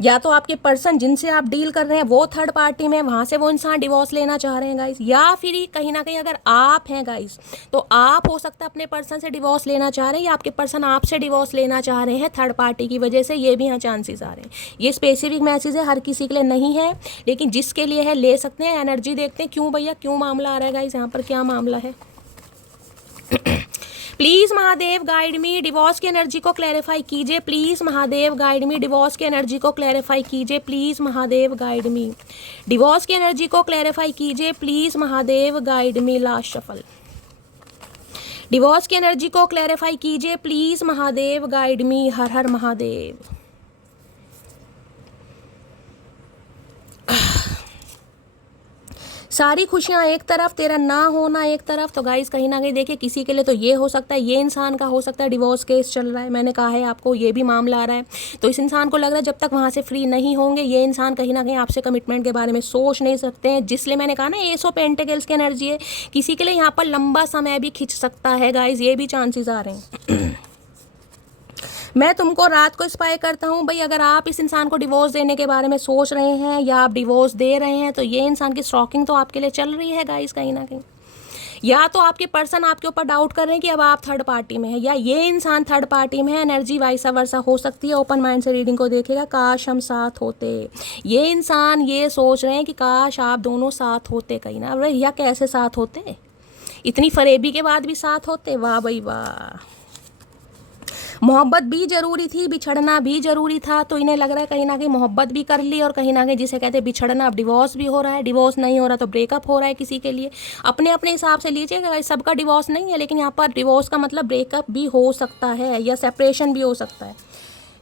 या तो आपके पर्सन जिनसे आप डील कर रहे हैं वो थर्ड पार्टी में, वहाँ से वो इंसान डिवोर्स लेना चाह रहे हैं गाइस, या फिर कहीं ना कहीं अगर आप हैं गाइस तो आप हो सकता है अपने पर्सन से डिवोर्स लेना चाह रहे हैं, या आपके पर्सन आपसे डिवोर्स लेना चाह रहे हैं थर्ड पार्टी की वजह से, ये भी यहाँ चांसेस आ रहे हैं। ये स्पेसिफिक मैसेज है, हर किसी के लिए नहीं है, लेकिन जिसके लिए है ले सकते हैं। एनर्जी देखते हैं क्यों भैया, क्यों मामला आ रहा है गाइस, यहाँ पर क्या मामला है। Please Mahadev guide me. Divorce की एनर्जी को क्लैरिफाई कीजिए please Mahadev guide me. Divorce की एनर्जी को क्लैरिफाई कीजिए please Mahadev guide me. Divorce की एनर्जी को क्लैरिफाई कीजिए please Mahadev guide me. Last shuffle, divorce की एनर्जी को क्लैरिफाई कीजिए प्लीज़ महादेव गाइड मी। हर हर महादेव। सारी खुशियाँ एक तरफ, तेरा ना होना एक तरफ। तो गाइस कहीं ना कहीं देखिए किसी के लिए तो ये हो सकता है, ये इंसान का हो सकता है डिवोर्स केस चल रहा है, मैंने कहा है आपको ये भी मामला आ रहा है। तो इस इंसान को लग रहा है जब तक वहाँ से फ्री नहीं होंगे ये इंसान कहीं ना कहीं आपसे कमिटमेंट के बारे में सोच नहीं सकते हैं, जिसलिए मैंने कहा ना एस ऑफ पेंटिकल्स की एनर्जी है। किसी के लिए यहाँ पर लंबा समय भी खिंच सकता है गाइस, ये भी चांसेस आ रहे हैं। मैं तुमको रात को स्पाई करता हूँ भाई, अगर आप इस इंसान को डिवोर्स देने के बारे में सोच रहे हैं या आप डिवोर्स दे रहे हैं तो ये इंसान की स्टॉकिंग तो आपके लिए चल रही है गाइस कहीं ना कहीं। या तो आपके पर्सन आपके ऊपर डाउट कर रहे हैं कि अब आप थर्ड पार्टी में है, या ये इंसान थर्ड पार्टी में है। एनर्जी वाइसा वर्सा हो सकती है। ओपन माइंड से रीडिंग को देखेगा, काश हम साथ होते। ये इंसान ये सोच रहे हैं कि काश आप दोनों साथ होते कहीं ना। अरे या कैसे साथ होते, इतनी फरेबी के बाद भी साथ होते, वाह भाई वाह। मोहब्बत भी ज़रूरी थी, बिछड़ना भी ज़रूरी था। तो इन्हें लग रहा है कहीं ना कहीं मोहब्बत भी कर ली और कहीं ना कहीं जिसे कहते हैं बिछड़ना, अब डिवोर्स भी हो रहा है। डिवोर्स नहीं हो रहा तो ब्रेकअप हो रहा है किसी के लिए। अपने अपने हिसाब से लीजिएगा, सबका डिवोर्स नहीं है, लेकिन यहाँ पर डिवोर्स का मतलब ब्रेकअप भी हो सकता है या सेपरेशन भी हो सकता है।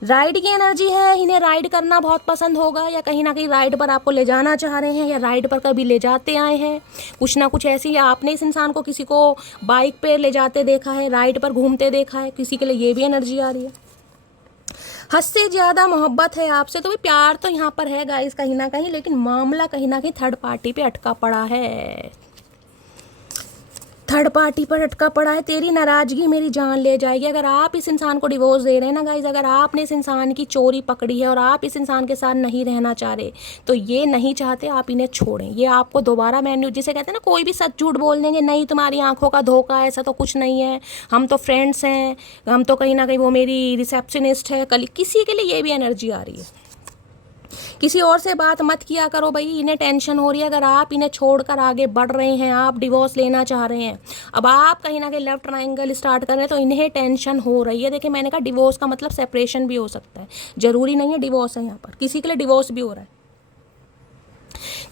राइड की एनर्जी है, इन्हें राइड करना बहुत पसंद होगा, या कहीं ना कहीं राइड पर आपको ले जाना चाह रहे हैं, या राइड पर कभी ले जाते आए हैं कुछ ना कुछ ऐसी, या आपने इस इंसान को किसी को बाइक पे ले जाते देखा है, राइड पर घूमते देखा है, किसी के लिए ये भी एनर्जी आ रही है। हद से ज़्यादा मोहब्बत है आपसे, तो भी प्यार तो यहाँ पर है गाइस कहीं ना कहीं, लेकिन मामला कहीं ना कहीं थर्ड पार्टी पे अटका पड़ा है। थर्ड पार्टी पर अटका पड़ा है। तेरी नाराज़गी मेरी जान ले जाएगी। अगर आप इस इंसान को डिवोर्स दे रहे हैं ना गाइज, अगर आपने इस इंसान की चोरी पकड़ी है और आप इस इंसान के साथ नहीं रहना चाह रहे, तो ये नहीं चाहते आप इन्हें छोड़ें। ये आपको दोबारा मैन्यू, जिसे कहते हैं ना कोई भी सच झूठ बोल देंगे, नहीं तुम्हारी आंखों का धोखा, ऐसा तो कुछ नहीं है, हम तो फ्रेंड्स हैं, हम तो कहीं ना कहीं, वो मेरी रिसेप्शनिस्ट है, कल किसी के लिए ये भी एनर्जी आ रही है। किसी और से बात मत किया करो भाई, इन्हें टेंशन हो रही है। अगर आप इन्हें छोड़कर आगे बढ़ रहे हैं, आप डिवोर्स लेना चाह रहे हैं, अब आप कहीं ना कहीं लेफ्ट ट्रायंगल स्टार्ट कर रहे हैं, तो इन्हें टेंशन हो रही है। देखिए मैंने कहा डिवोर्स का मतलब सेपरेशन भी हो सकता है, जरूरी नहीं है डिवोर्स है। यहाँ पर किसी के लिए डिवोर्स भी हो रहा है।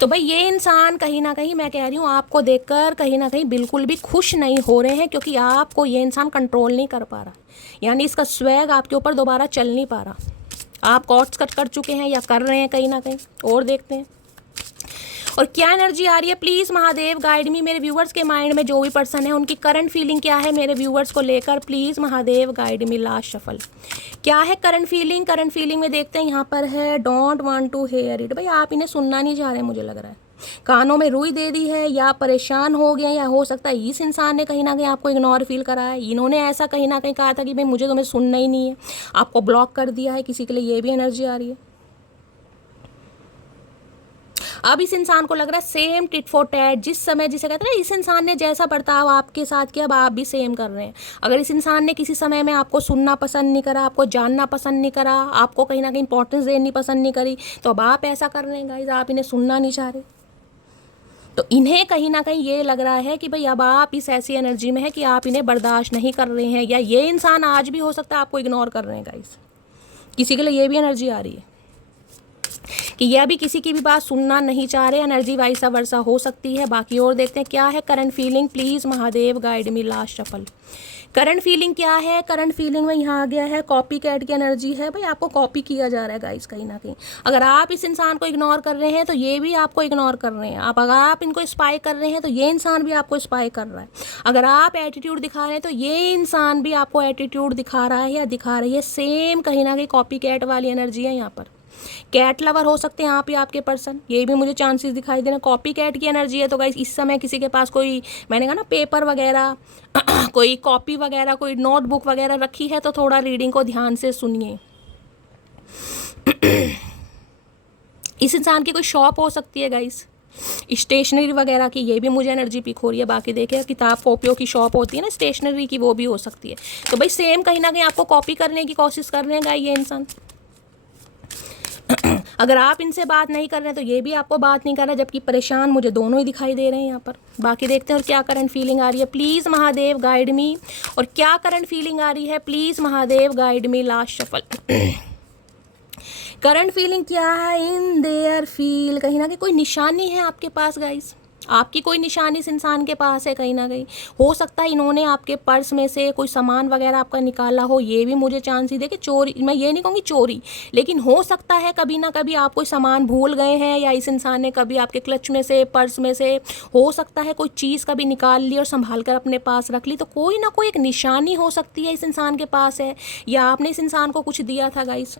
तो भाई ये इंसान कहीं ना कहीं, मैं कह रही हूँ, आपको देखकर कहीं ना कहीं बिल्कुल भी खुश नहीं हो रहे हैं, क्योंकि आपको ये इंसान कंट्रोल नहीं कर पा रहा, यानी इसका स्वैग आपके ऊपर दोबारा चल नहीं पा रहा। आप कॉर्ड्स कट कर चुके हैं या कर रहे हैं कहीं ना कहीं, और देखते हैं और क्या एनर्जी आ रही है। प्लीज़ महादेव गाइड मी। मेरे व्यूवर्स के माइंड में जो भी पर्सन है उनकी करंट फीलिंग क्या है मेरे व्यूवर्स को लेकर, please Mahadev guide me. Last shuffle क्या है करंट फीलिंग। करंट फीलिंग में देखते हैं, यहाँ पर है don't want to hear it. भाई आप इन्हें सुनना नहीं चाह रहे, मुझे लग रहा है कानों में रुई दे दी है, या परेशान हो गए, या हो सकता है इस इंसान ने कहीं ना कहीं आपको इग्नोर फील करा है। इन्होंने ऐसा कहीं ना कहीं कहा था कि भाई मुझे तुम्हें सुनना ही नहीं है, आपको ब्लॉक कर दिया है। किसी के लिए ये भी एनर्जी आ रही है। अब इस इंसान को लग रहा है सेम टिट फॉर टैट, जिस समय जिसे कहते हैं ना, इस इंसान ने जैसा बर्ताव आपके साथ किया, अब आप भी सेम कर रहे हैं। अगर इस इंसान ने किसी समय में आपको सुनना पसंद नहीं करा, आपको जानना पसंद नहीं करा, आपको कहीं ना कहीं इंपॉर्टेंस देनी पसंद नहीं करी, तो अब आप ऐसा कर रहे हैं गाइस, आप इन्हें सुनना नहीं चाह रहे। तो इन्हें कहीं ना कहीं ये लग रहा है कि भाई अब आप इस ऐसी एनर्जी में है कि आप इन्हें बर्दाश्त नहीं कर रहे हैं, या ये इंसान आज भी हो सकता है आपको इग्नोर कर रहे हैं गाइस। किसी के लिए ये भी एनर्जी आ रही है कि यह भी किसी की भी बात सुनना नहीं चाह रहे। एनर्जी वाइसा वर्सा हो सकती है। बाकी और देखते हैं क्या है current feeling. Please Mahadev guide me. Last shuffle current feeling क्या है। करंट फीलिंग में यहाँ आ गया है कॉपी कैट की एनर्जी है। भाई आपको कॉपी किया जा रहा है गाइस कहीं ना कहीं। अगर आप इस इंसान को इग्नोर कर रहे हैं तो ये भी आपको इग्नोर कर रहे हैं। अगर आप इनको स्पाई कर रहे हैं तो ये इंसान भी आपको स्पाई कर रहा है। अगर आप एटीट्यूड दिखा रहे हैं तो ये इंसान भी आपको एटीट्यूड दिखा रहा है या दिखा रही है। सेम कहीं ना कहीं कॉपी कैट वाली एनर्जी है यहाँ पर। कैट लवर हो सकते हैं आप या आपके पर्सन, ये भी मुझे चांसेस दिखाई दे रहे हैं। कॉपी कैट की एनर्जी है। तो गाइस इस समय किसी के पास कोई, मैंने कहा ना, पेपर वगैरह कोई कॉपी वगैरह, कोई नोटबुक वगैरह रखी है तो थोड़ा रीडिंग को ध्यान से सुनिए। इस इंसान की कोई शॉप हो सकती है गाइस, स्टेशनरी वगैरह की, ये भी मुझे एनर्जी पिक हो रही है। बाकी देखिए किताब कॉपियों की शॉप होती है ना स्टेशनरी की, वो भी हो सकती है। तो भाई सेम कहीं ना कहीं आपको कॉपी करने की कोशिश कर रहे हैं गाइस ये इंसान। अगर आप इनसे बात नहीं कर रहे हैं तो ये भी आपको बात नहीं कर रहा, जबकि परेशान मुझे दोनों ही दिखाई दे रहे हैं यहाँ पर। बाकी देखते हैं और क्या करंट फीलिंग आ रही है। प्लीज़ महादेव गाइड मी। और क्या करंट फीलिंग आ रही है, please Mahadev guide me. Last shuffle current feeling क्या है इन देयर फील। कहीं ना कहीं कोई निशानी है आपके पास गाइस, आपकी कोई निशानी इस इंसान के पास है कहीं ना कहीं। हो सकता है इन्होंने आपके पर्स में से कोई सामान वगैरह आपका निकाला हो, ये भी मुझे चांस ही दे कि चोरी, मैं ये नहीं कहूँगी चोरी, लेकिन हो सकता है कभी ना कभी आप कोई सामान भूल गए हैं, या इस इंसान ने कभी आपके क्लच में से, पर्स में से हो सकता है कोई चीज़ कभी निकाल ली और संभाल कर अपने पास रख ली। तो कोई ना कोई एक निशानी हो सकती है इस इंसान के पास है, या आपने इस इंसान को कुछ दिया था गाइस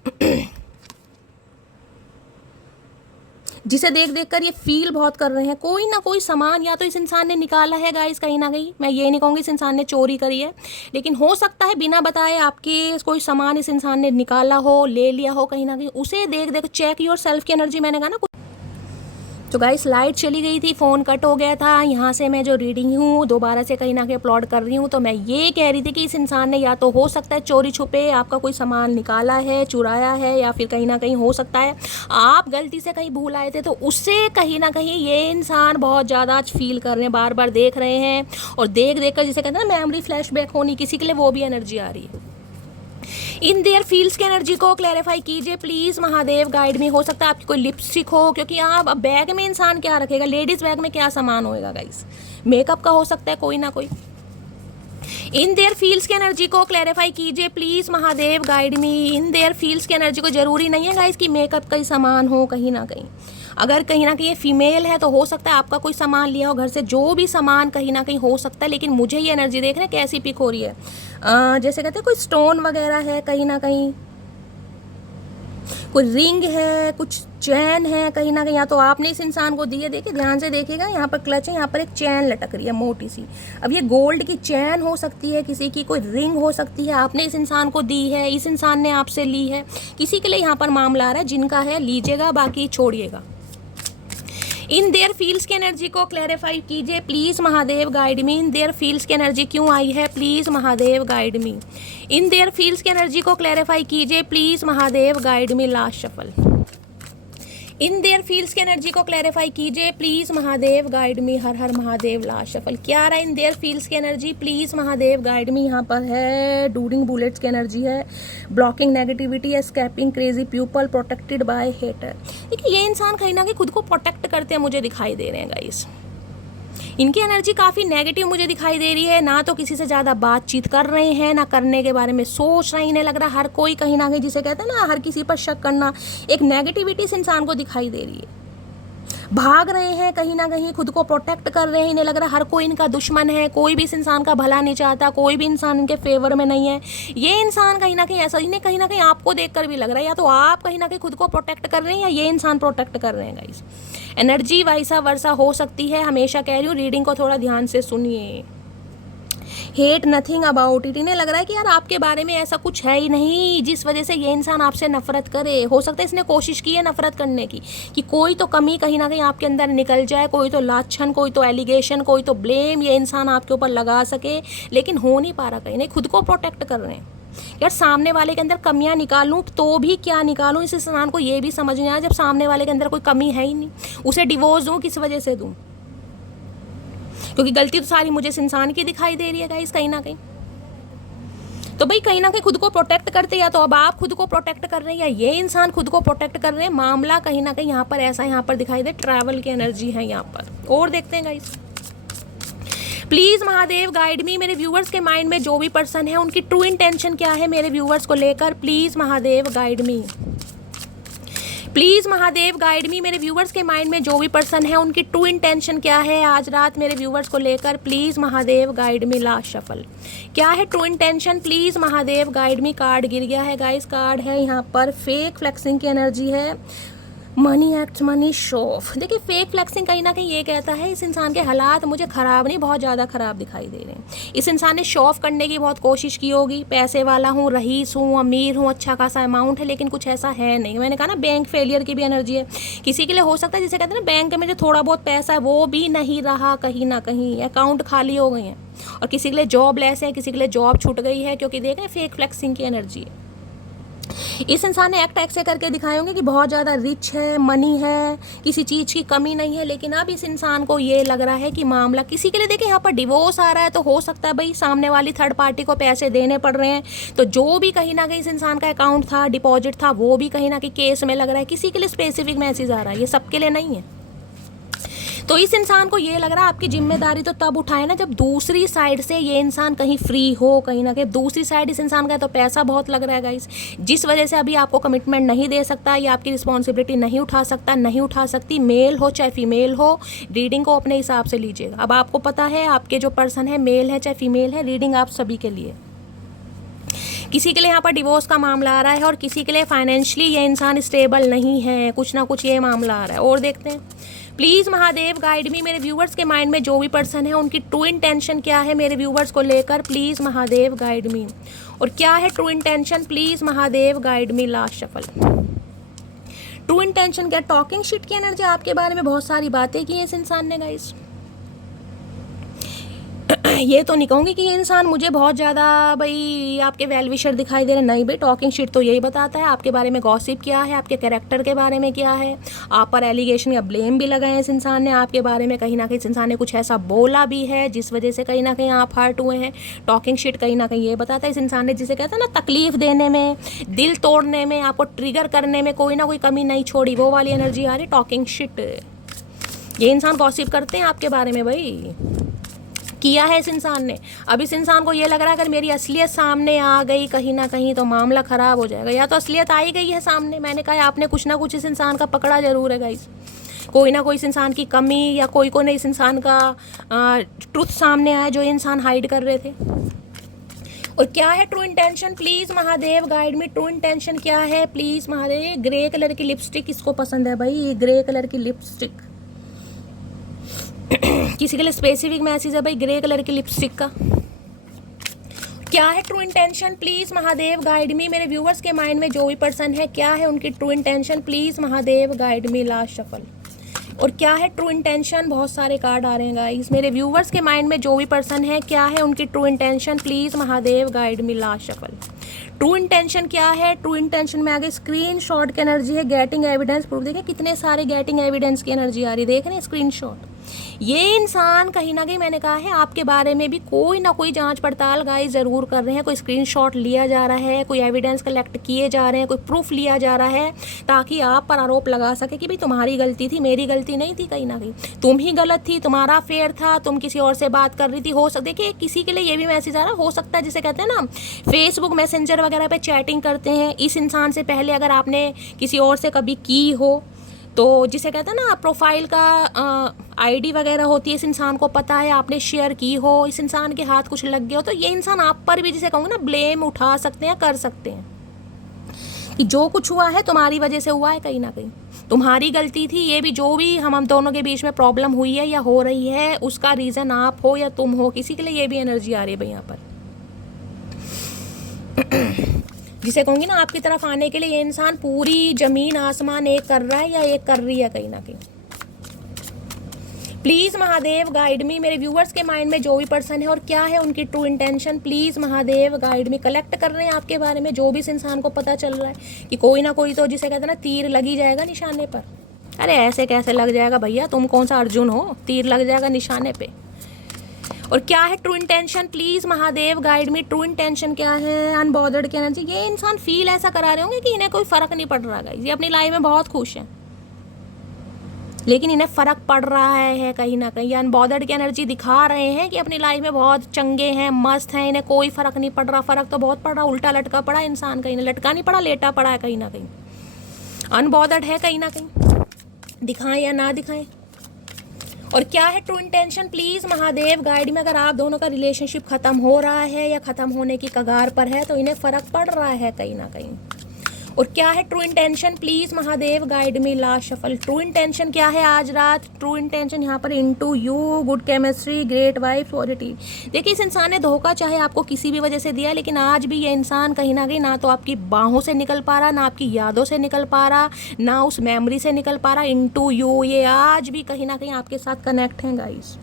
जिसे देख देख कर ये फील बहुत कर रहे हैं। कोई ना कोई सामान या तो इस इंसान ने निकाला है गाइस कहीं ना कहीं, मैं ये नहीं कहूँगी इस इंसान ने चोरी करी है, लेकिन हो सकता है बिना बताए आपके कोई सामान इस इंसान ने निकाला हो, ले लिया हो कहीं ना कहीं। उसे देख देख चेक योर सेल्फ की एनर्जी, मैंने कहा ना। तो गाइस लाइट चली गई थी, फ़ोन कट हो गया था। यहाँ से मैं जो रीडिंग हूँ दोबारा से कहीं ना कहीं अपलोड कर रही हूँ। तो मैं ये कह रही थी कि इस इंसान ने या तो हो सकता है चोरी छुपे आपका कोई सामान निकाला है, चुराया है, या फिर कहीं ना कहीं हो सकता है आप गलती से कहीं भूल आए थे, तो उससे कहीं ना कहीं ये इंसान बहुत ज़्यादा आज फील कर रहे हैं, बार बार देख रहे हैं, और देख देख कर जिसे कहते हैं ना मेमोरी फ्लैशबैक होनी, किसी के लिए वो भी एनर्जी आ रही है। इन देयर फील्ड्स की एनर्जी को क्लैरिफाई कीजिए प्लीज़ महादेव, गाइड में। हो सकता है आपकी कोई लिपस्टिक हो, क्योंकि आप अब बैग में इंसान क्या रखेगा, लेडीज़ बैग में क्या सामान होएगा गाइस, मेकअप का हो सकता है कोई ना कोई। इन देयर फील्ड्स की एनर्जी को क्लैरिफाई कीजिए please Mahadev, guide me. In their fields की एनर्जी को ज़रूरी नहीं है गाइस कि मेकअप का ही सामान हो कहीं ना कहीं। अगर कहीं ना कहीं ये फीमेल है तो हो सकता है आपका कोई सामान लिया हो घर से, जो भी सामान कहीं ना कहीं हो सकता है। लेकिन मुझे ये एनर्जी देख रहे हैं कैसी पिक हो रही है, जैसे कहते हैं कोई स्टोन वगैरह है कहीं ना कहीं, कोई रिंग है, कुछ चैन है कहीं ना कहीं, या तो आपने इस इंसान को दी है। देखिए ध्यान से देखिएगा, यहाँ पर क्लच है, यहाँ पर एक चैन लटक रही है मोटी सी। अब ये गोल्ड की चैन हो सकती है, किसी की कोई रिंग हो सकती है, आपने इस इंसान को दी है, इस इंसान ने आपसे ली है। किसी के लिए यहाँ पर मामला आ रहा है, जिनका है लीजिएगा, बाकी छोड़िएगा। इन देयर फील्ड्स की एनर्जी को क्लैरिफाई कीजिए please Mahadev, guide me. In their fields की एनर्जी क्यों आई है, please Mahadev, guide me. In their fields की एनर्जी को क्लैरिफाई कीजिए please Mahadev, guide me. Last shuffle. In their fields की एनर्जी को क्लैरिफाई कीजिए प्लीज़ महादेव, गाइड मी। हर हर महादेव। Last shuffle. क्या रहा इन देयर फील्ड्स की एनर्जी, प्लीज़ महादेव, गाइड मी। यहाँ पर है डूरिंग बुलेट्स की एनर्जी है, blocking negativity, escaping crazy people, protected by hater. देखिए ये इंसान कहीं ना कहीं खुद को प्रोटेक्ट करते हैं मुझे दिखाई दे रहे हैं गाइस। इनकी एनर्जी काफ़ी नेगेटिव मुझे दिखाई दे रही है, ना तो किसी से ज़्यादा बातचीत कर रहे हैं, ना करने के बारे में सोच रहे हैं। इन्हें लग रहा है हर कोई कहीं ना कहीं, जिसे कहते हैं ना हर किसी पर शक करना, एक नेगेटिविटी इस इंसान को दिखाई दे रही है। भाग रहे हैं कहीं ना कहीं, खुद को प्रोटेक्ट कर रहे हैं। इन्हें लग रहा है हर कोई इनका दुश्मन है, कोई भी इस इंसान का भला नहीं चाहता, कोई भी इंसान इनके फेवर में नहीं है। ये इंसान कहीं ना कहीं ऐसा, इन्हें कहीं ना कहीं आपको देखकर भी लग रहा है या तो आप कहीं ना कहीं खुद को प्रोटेक्ट कर रहे हैं, या ये इंसान प्रोटेक्ट कर रहे हैं गाइस। एनर्जी वैसा वर्षा हो सकती है, हमेशा कह रही हूँ रीडिंग को थोड़ा ध्यान से सुनिए। हेट नथिंग अबाउट इट, इन्हें लग रहा है कि यार आपके बारे में ऐसा कुछ है ही नहीं जिस वजह से ये इंसान आपसे नफरत करे। हो सकता है इसने कोशिश की है नफरत करने की, कि कोई तो कमी कहीं ना कहीं आपके अंदर निकल जाए, कोई तो लाछन, कोई तो एलिगेशन, कोई तो ब्लेम ये इंसान आपके ऊपर लगा सके, लेकिन हो नहीं पा रहा। कहीं नहीं, खुद को प्रोटेक्ट कर रहे हैं। यार सामने वाले के अंदर कमियां निकालूं तो भी क्या निकालूं, इस इंसान को ये भी समझ नहीं आया जब सामने वाले के अंदर कोई कमी है ही नहीं, उसे डिवोर्स दूं किस वजह से दूं, क्योंकि गलती तो सारी मुझे इस इंसान की दिखाई दे रही है गाइस कहीं ना कहीं। तो भाई कहीं ना कहीं खुद को प्रोटेक्ट करते, या तो अब आप खुद को प्रोटेक्ट कर रहे हैं या ये इंसान खुद को प्रोटेक्ट कर रहे हैं। मामला कहीं ना कहीं यहाँ पर ऐसा यहाँ पर दिखाई दे, ट्रैवल की एनर्जी है यहाँ पर। और देखते हैं गाइस, प्लीज़ महादेव गाइड मी। मेरे व्यूवर्स के माइंड में जो भी पर्सन है उनकी ट्रू इंटेंशन क्या है मेरे व्यूवर्स को लेकर, please Mahadev guide me. Please Mahadev guide मी। मेरे व्यूवर्स के माइंड में जो भी पर्सन है उनकी ट्रू इंटेंशन क्या है आज रात मेरे व्यूवर्स को लेकर, please Mahadev guide me. Last shuffle. क्या है true intention, please Mahadev guide me. Card गिर गया है गाइस, कार्ड है यहाँ पर फेक फ्लेक्सिंग की एनर्जी है, money act money show off. देखिए फेक फ्लेक्सिंग कहीं ना कहीं ये कहता है इस इंसान के हालात मुझे ख़राब नहीं, बहुत ज़्यादा ख़राब दिखाई दे रहे हैं। इस इंसान ने शो ऑफ करने की बहुत कोशिश की होगी, पैसे वाला हूँ, रईस हूँ, अमीर हूँ, अच्छा खासा अमाउंट है, लेकिन कुछ ऐसा है नहीं। मैंने कहा ना बैंक फेलियर की भी एनर्जी है। किसी के लिए हो सकता है जिसे कहते हैं ना बैंक में जो थोड़ा बहुत पैसा है वो भी नहीं रहा, कहीं ना कहीं अकाउंट खाली हो गए हैं। और किसी के लिए जॉब लेस है, किसी के लिए जॉब छूट गई है, क्योंकि देखें फेक फ्लेक्सिंग की एनर्जी है। इस इंसान ने एक्ट ऐसे करके दिखाए होंगे कि बहुत ज़्यादा रिच है, मनी है, किसी चीज़ की कमी नहीं है, लेकिन अब इस इंसान को ये लग रहा है कि मामला किसी के लिए, देखिए यहाँ पर डिवोर्स आ रहा है, तो हो सकता है भाई सामने वाली थर्ड पार्टी को पैसे देने पड़ रहे हैं, तो जो भी कहीं ना कहीं इस इंसान का अकाउंट था, डिपॉजिट था, वो भी कहीं ना कहीं केस में लग रहा है। किसी के लिए स्पेसिफिक मैसेज आ रहा है, ये सबके लिए नहीं है। तो इस इंसान को ये लग रहा है आपकी जिम्मेदारी तो तब उठाए ना जब दूसरी साइड से ये इंसान कहीं फ्री हो, कहीं ना कहीं दूसरी साइड इस इंसान का तो पैसा बहुत लग रहा है गाइस, जिस वजह से अभी आपको कमिटमेंट नहीं दे सकता या आपकी रिस्पॉन्सिबिलिटी नहीं उठा सकता, नहीं उठा सकती। मेल हो चाहे फीमेल हो, रीडिंग को अपने हिसाब से लीजिएगा। अब आपको पता है आपके जो पर्सन है मेल है चाहे फीमेल है, रीडिंग आप सभी के लिए। किसी के लिए यहाँ पर डिवोर्स का मामला आ रहा है और किसी के लिए फाइनेंशियली ये इंसान स्टेबल नहीं है, कुछ ना कुछ ये मामला आ रहा है। और देखते हैं प्लीज़ महादेव गाइड मी, मेरे व्यूवर्स के माइंड में जो भी पर्सन है उनकी ट्रू इंटेंशन क्या है मेरे व्यूवर्स को लेकर, प्लीज़ महादेव गाइड मी। और क्या है true intention, please Mahadev guide me. Last shuffle. True intention क्या? टॉकिंग शिट की एनर्जी, आपके बारे में बहुत सारी बातें की हैं इस इंसान ने गाइस। ये तो नहीं कहूँगी कि ये इंसान मुझे बहुत ज़्यादा भाई आपके वेल विशर दिखाई दे रहे, नहीं भाई। टॉकिंग शीट तो यही बताता है आपके बारे में गॉसिप क्या है, आपके कैरेक्टर के बारे में क्या है, आप पर एलिगेशन या ब्लेम भी लगाए हैं इस इंसान ने आपके बारे में, कहीं ना कहीं इस इंसान ने कुछ ऐसा बोला भी है जिस वजह से कहीं ना कहीं आप हर्ट हुए हैं। टॉकिंग शीट कहीं ना कहीं ये बताता है इस इंसान ने, जिसे कहता है ना तकलीफ देने में, दिल तोड़ने में, आपको ट्रिगर करने में कोई ना कोई कमी नहीं छोड़ी, वो वाली एनर्जी आ रही टॉकिंग शीट। ये इंसान गॉसिप करते हैं आपके बारे में भाई, किया है इस इंसान ने। अब इस इंसान को ये लग रहा है अगर मेरी असलियत सामने आ गई कहीं ना कहीं तो मामला ख़राब हो जाएगा। या तो असलियत आई गई है सामने, मैंने कहा आपने कुछ ना कुछ इस इंसान का पकड़ा जरूर है गाइस, कोई ना कोई इस इंसान की कमी या कोई को नहीं इस इंसान का ट्रुथ सामने आया जो इंसान हाइड कर रहे थे। और क्या है true intention, please Mahadev guide में। ट्रू इंटेंशन क्या है प्लीज़ महादेव। ग्रे कलर की लिपस्टिक किसको पसंद है भाई, ये ग्रे कलर की लिपस्टिक किसी के लिए स्पेसिफिक मैसेज है भाई ग्रे कलर की लिपस्टिक का। क्या है true intention, please Mahadev guide मी। मेरे व्यूवर्स के माइंड में जो भी पर्सन है क्या है उनकी true intention, please Mahadev guide me. Last shuffle. और क्या है ट्रू इंटेंशन, बहुत सारे कार्ड आ रहे हैं गाइस। मेरे व्यूवर्स के माइंड में जो भी पर्सन है क्या है उनकी true intention, please Mahadev guide me. Last shuffle. True intention क्या है, ट्रू इंटेंशन में आगे स्क्रीन शॉट की एनर्जी है, गेटिंग एविडेंस प्रूफ। देखिए कितने सारे गेटिंग एविडेंस की एनर्जी आ रही है, देख रहे हैं स्क्रीन शॉट। ये इंसान कहीं ना कहीं मैंने कहा है आपके बारे में भी कोई ना कोई जांच पड़ताल गाइस ज़रूर कर रहे हैं, कोई स्क्रीनशॉट लिया जा रहा है, कोई एविडेंस कलेक्ट किए जा रहे हैं, कोई प्रूफ लिया जा रहा है ताकि आप पर आरोप लगा सके कि भाई तुम्हारी गलती थी, मेरी गलती नहीं थी, कहीं ना कहीं तुम ही गलत थी, तुम्हारा अफेयर था, तुम किसी और से बात कर रही थी। हो सकता है कि किसी के लिए ये भी मैसेज आ रहा हो सकता है जिसे कहते हैं ना फेसबुक मैसेंजर वगैरह पे चैटिंग करते हैं इस इंसान से पहले अगर आपने किसी और से कभी की हो, तो जिसे कहते हैं ना प्रोफाइल का आईडी वगैरह होती है, इस इंसान को पता है आपने शेयर की हो, इस इंसान के हाथ कुछ लग गया हो, तो ये इंसान आप पर भी जिसे कहूँगा ना ब्लेम उठा सकते हैं, कर सकते हैं कि जो कुछ हुआ है तुम्हारी वजह से हुआ है, कहीं ना कहीं तुम्हारी गलती थी। ये भी जो भी हम दोनों के बीच में प्रॉब्लम हुई है या हो रही है उसका रीज़न आप हो या तुम हो, किसी के लिए ये भी एनर्जी आ रही है भाई यहाँ पर जिसे कहूँगी ना आपकी तरफ आने के लिए ये इंसान पूरी जमीन आसमान एक कर रहा है या एक कर रही है कहीं ना कहीं। प्लीज़ महादेव गाइड मी। मेरे व्यूवर्स के माइंड में जो भी पर्सन है और क्या है उनकी true intention, please Mahadev guide me. Collect कर रहे हैं आपके बारे में जो भी इस इंसान को पता चल रहा है कि कोई ना कोई तो जिसे कहते हैं ना तीर लगी जाएगा निशाने पर। अरे ऐसे कैसे लग जाएगा भैया, तुम कौन सा अर्जुन हो, तीर लग जाएगा निशाने पे। और क्या है true intention, please Mahadev guide me. True intention क्या है, अनबॉदर्ड की एनर्जी। ये इंसान फील ऐसा करा रहे होंगे कि इन्हें कोई फ़र्क नहीं पड़ रहा है, ये अपनी लाइफ में बहुत खुश हैं लेकिन इन्हें फ़र्क पड़ रहा है कहीं ना कहीं। अनबॉदर्ड की एनर्जी दिखा रहे हैं कि अपनी लाइफ में बहुत चंगे हैं, मस्त हैं, इन्हें कोई फ़र्क नहीं पड़ रहा। फ़र्क तो बहुत पड़ रहा, उल्टा लटका पड़ा इंसान, कहीं लटका नहीं पड़ा, लेटा पड़ा है कहीं ना कहीं। अनबॉदर्ड है कहीं ना कहीं, दिखाएं या ना दिखाएं। और क्या है true intention, please Mahadev guide में। अगर आप दोनों का रिलेशनशिप ख़त्म हो रहा है या ख़त्म होने की कगार पर है तो इन्हें फ़र्क पड़ रहा है कहीं ना कहीं। और क्या है true intention, please Mahadev guide me. Last shuffle. True intention क्या है आज रात, ट्रू इंटेंशन यहाँ पर into you, good chemistry, great wife, positive. देखिए इस इंसान ने धोखा चाहे आपको किसी भी वजह से दिया, लेकिन आज भी ये इंसान कहीं ना कहीं ना तो आपकी बाहों से निकल पा रहा, ना आपकी यादों से निकल पा रहा, ना उस मेमोरी से निकल पा रहा। इनटू यू, ये आज भी कहीं ना कहीं आपके साथ कनेक्ट हैं गाइस।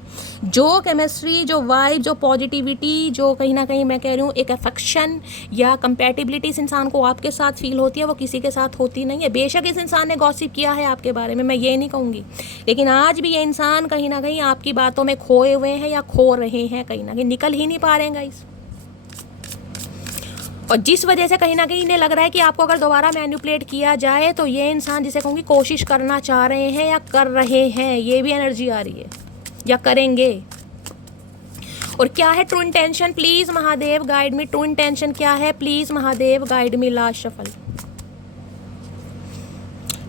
जो केमिस्ट्री, जो वाइब, जो पॉजिटिविटी, जो कहीं ना कहीं मैं कह रही हूँ एक अफेक्शन या कंपैटिबिलिटी इस इंसान को आपके साथ फील होती है, वो किसी के साथ होती नहीं है। बेशक इस इंसान ने गॉसिप किया है आपके बारे में, मैं ये नहीं कहूँगी, लेकिन आज भी ये इंसान कहीं ना कहीं आपकी बातों में खोए हुए हैं या खो रहे हैं, कहीं ना कहीं निकल ही नहीं पा रहे हैं गाइस। और जिस वजह से कहीं ना कहीं इन्हें लग रहा है कि आपको अगर दोबारा मैनिपुलेट किया जाए तो ये इंसान, जिसे कहूँगी, कोशिश करना चाह रहे हैं या कर रहे हैं, ये भी एनर्जी आ रही है, या करेंगे। और क्या है true intention? Please Mahadev guide me, true intention क्या है? Please Mahadev guide me. Last shuffle.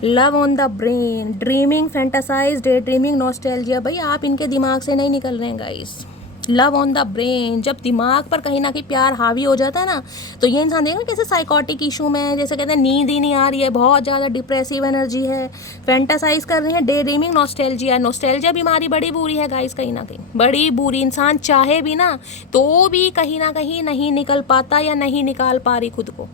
Love on the brain, dreaming, fantasize, day dreaming, nostalgia. भाई आप इनके दिमाग से नहीं निकल रहे हैं guys. Love on the brain, जब दिमाग पर कहीं ना कहीं प्यार हावी हो जाता है ना, तो ये इंसान देखना कैसे साइकोटिक इशू में है, जैसे कहते हैं नींद ही नहीं आ रही है, बहुत ज़्यादा डिप्रेसिव एनर्जी है, फैंटासाइज कर रहे हैं, डे ड्रीमिंग, नॉस्टैल्जिया। नॉस्टैल्जिया बीमारी बड़ी बुरी है गाइस, कहीं ना कहीं बड़ी बुरी। इंसान चाहे भी ना तो भी कहीं ना कहीं नहीं निकल पाता या नहीं निकाल पा रही खुद को,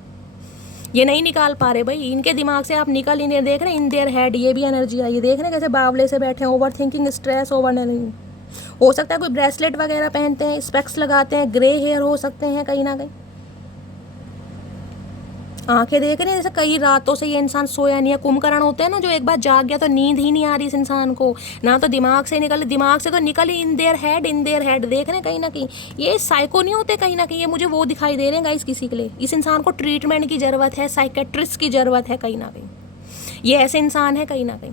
ये नहीं निकाल पा रहे भाई। इनके दिमाग से आप निकल ही नहीं देख रहे, इन देयर हेड, ये भी एनर्जी आई है। देख रहे हैं कैसे बावले से बैठे हैं, ओवर थिंकिंग, स्ट्रेस, ओवर नहीं। हो सकता है कोई ब्रेसलेट वगैरह पहनते हैं, स्पेक्स लगाते हैं, ग्रे हेयर हो सकते हैं कहीं ना कहीं। आंखें देख रहे हैं जैसे कई रातों से ये इंसान सोया नहीं है। कुंभकर्ण होते हैं ना, जो एक बार जाग गया तो नींद ही नहीं आ रही इस इंसान को, ना तो दिमाग से निकल, दिमाग से तो निकल ही in their head, in their head. देख रहे हैं कहीं ना कहीं ये साइको नहीं होते कहीं ना कहीं, ये मुझे वो दिखाई दे रहे हैं गाइस किसी के लिए। इस इंसान को ट्रीटमेंट की ज़रूरत है, साइकेट्रिस्ट की ज़रूरत है कहीं ना कहीं। ये ऐसे इंसान है कहीं ना कहीं।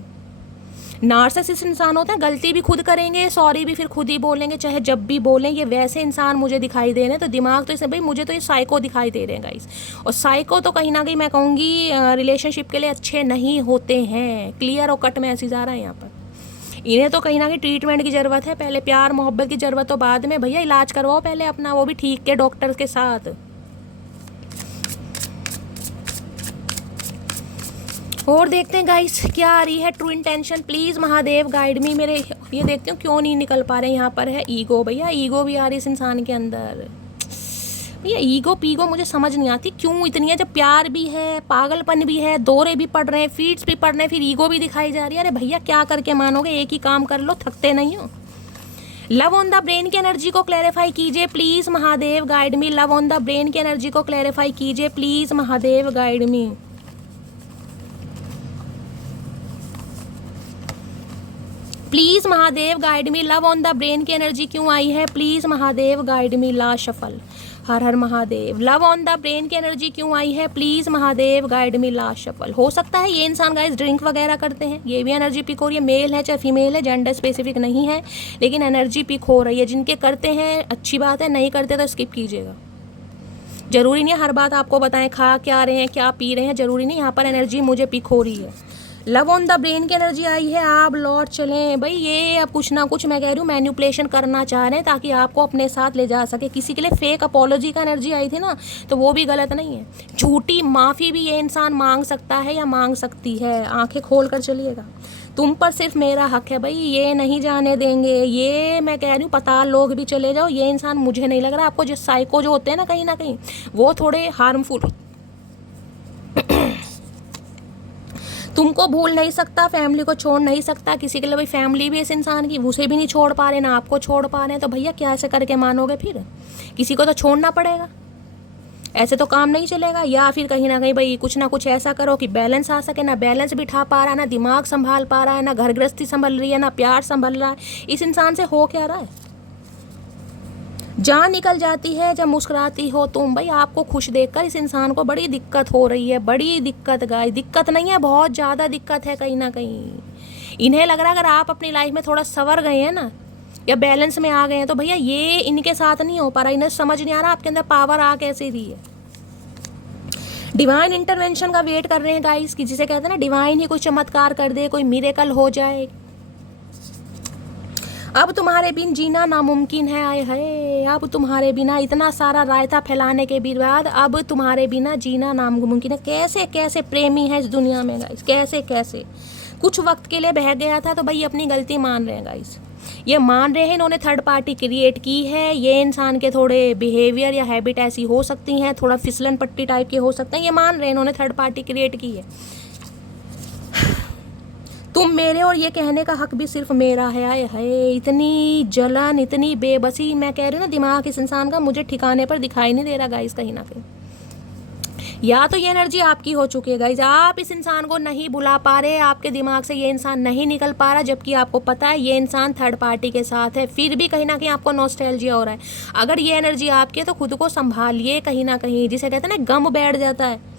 नार्सिसिस्ट इंसान होते हैं, गलती भी खुद करेंगे, सॉरी भी फिर खुद ही बोलेंगे, चाहे जब भी बोलें। ये वैसे इंसान मुझे दिखाई दे रहे हैं। तो दिमाग तो इसे भाई, मुझे तो ये साइको दिखाई दे रहे हैं गाइस। और साइको तो कहीं ना कहीं मैं कहूँगी रिलेशनशिप के लिए अच्छे नहीं होते हैं। क्लियर और कट मैसेज आ रहा है यहाँ पर। इन्हें तो कहीं ना कहीं ट्रीटमेंट की ज़रूरत है, पहले प्यार मोहब्बत की ज़रूरत तो बाद में। भैया इलाज करवाओ पहले अपना, वो भी ठीक के डॉक्टर के साथ। और देखते हैं गाइस क्या आ रही है true intention. Please Mahadev guide मी। मेरे ये देखते हो क्यों नहीं निकल पा रहे। यहाँ पर है ईगो। भैया ईगो भी आ रही है इस इंसान के अंदर। भैया ईगो पीगो मुझे समझ नहीं आती क्यों इतनी है, जब प्यार भी है, पागलपन भी है, दौरे भी पड़ रहे हैं, फीट्स भी पड़ रहे हैं, फिर ईगो भी दिखाई जा रही है। अरे भैया क्या करके मानोगे, एक ही काम कर लो, थकते नहीं हो। लव ऑन द ब्रेन की एनर्जी को क्लैरिफाई कीजिए please Mahadev guide me. Love on the brain की एनर्जी को क्लैरिफाई कीजिए please Mahadev guide me. Please Mahadev guide me. Love on the brain की एनर्जी क्यों आई है? Please Mahadev guide me. Last shuffle. हर हर Mahadev. Love on the brain की एनर्जी क्यों आई है? Please Mahadev guide me. Last shuffle. हो सकता है ये इंसान गाइस ड्रिंक वगैरह करते हैं, ये भी एनर्जी पिक हो रही है। मेल है चाहे फीमेल है, जेंडर स्पेसिफिक नहीं है, लेकिन एनर्जी पिक हो रही है। जिनके करते हैं अच्छी बात है, नहीं करते तो स्किप कीजिएगा। जरूरी नहीं है हर बात आपको बताएं, खा क्या रहे हैं, क्या पी रहे हैं, जरूरी नहीं। यहाँ पर एनर्जी मुझे पिक हो रही है। लव ऑन द ब्रेन की एनर्जी आई है, आप लौट चलें। भाई ये अब कुछ ना कुछ मैं कह रही हूँ मैनिपुलेशन करना चाह रहे हैं ताकि आपको अपने साथ ले जा सके। किसी के लिए फेक अपॉलॉजी का एनर्जी आई थी ना, तो वो भी गलत नहीं है। झूठी माफ़ी भी ये इंसान मांग सकता है या मांग सकती है। आंखें खोल कर चलिएगा, तुम पर सिर्फ मेरा हक है भाई, ये नहीं जाने देंगे। ये मैं कह रही हूँ पताल लोग भी चले जाओ, ये इंसान मुझे नहीं लग रहा आपको। जो साइको जो होते हैं ना कहीं वो थोड़े हार्मफुल। तुमको भूल नहीं सकता, फैमिली को छोड़ नहीं सकता। किसी के लिए भाई फैमिली भी इस इंसान की, उसे भी नहीं छोड़ पा रहे, ना आपको छोड़ पा रहे हैं। तो भैया क्या ऐसे करके मानोगे? फिर किसी को तो छोड़ना पड़ेगा, ऐसे तो काम नहीं चलेगा। या फिर कहीं ना कहीं भाई कुछ ना कुछ ऐसा करो कि बैलेंस आ सके। ना बैलेंस बिठा पा रहा है, ना दिमाग संभाल पा रहा है, ना घर गृहस्थी संभल रही है, ना प्यार संभल रहा है। इस इंसान से हो क्या रहा है? जान निकल जाती है जब मुस्कुराती हो तुम। भाई आपको खुश देखकर इस इंसान को बड़ी दिक्कत हो रही है, बड़ी दिक्कत। गाय दिक्कत नहीं है, बहुत ज़्यादा दिक्कत है कहीं ना कहीं। इन्हें लग रहा है अगर आप अपनी लाइफ में थोड़ा संवर गए हैं ना, या बैलेंस में आ गए हैं, तो भैया ये इनके साथ नहीं हो पा रहा। इन्हें समझ नहीं आ रहा आपके अंदर पावर आ कैसे रही है। डिवाइन इंटरवेंशन का वेट कर रहे हैं गाइस, कि जिसे कहते हैं ना डिवाइन ही कोई चमत्कार कर दे, कोई मिरेकल हो जाए। अब तुम्हारे बिन जीना नामुमकिन है। आए है, अब तुम्हारे बिना इतना सारा रायता फैलाने के बाद अब तुम्हारे बिना जीना नामुमकिन है। कैसे कैसे प्रेमी है इस दुनिया में गाइस, कैसे कैसे। कुछ वक्त के लिए बह गया था तो भाई अपनी गलती मान रहे हैं गाइस, ये मान रहे हैं इन्होंने थर्ड पार्टी क्रिएट की है। ये इंसान के थोड़े बिहेवियर या हैबिट ऐसी हो सकती हैं, थोड़ा फिसलन पट्टी टाइप के हो सकते हैं। ये मान रहे हैं इन्होंने थर्ड पार्टी क्रिएट की है। तुम मेरे, और ये कहने का हक भी सिर्फ मेरा है। आए है, इतनी जलन, इतनी बेबसी। मैं कह रही हूँ ना दिमाग इस इंसान का मुझे ठिकाने पर दिखाई नहीं दे रहा गाइस कहीं ना कहीं। या तो ये एनर्जी आपकी हो चुकी है गाइज, आप इस इंसान को नहीं बुला पा रहे, आपके दिमाग से ये इंसान नहीं निकल पा रहा, जबकि आपको पता है ये इंसान थर्ड पार्टी के साथ है, फिर भी कहीं ना कहीं आपको नॉस्टैल्जिया हो रहा है। अगर ये एनर्जी आपकी है तो खुद को संभालिए कहीं ना कहीं, जिसे कहते हैं ना गम बैठ जाता है,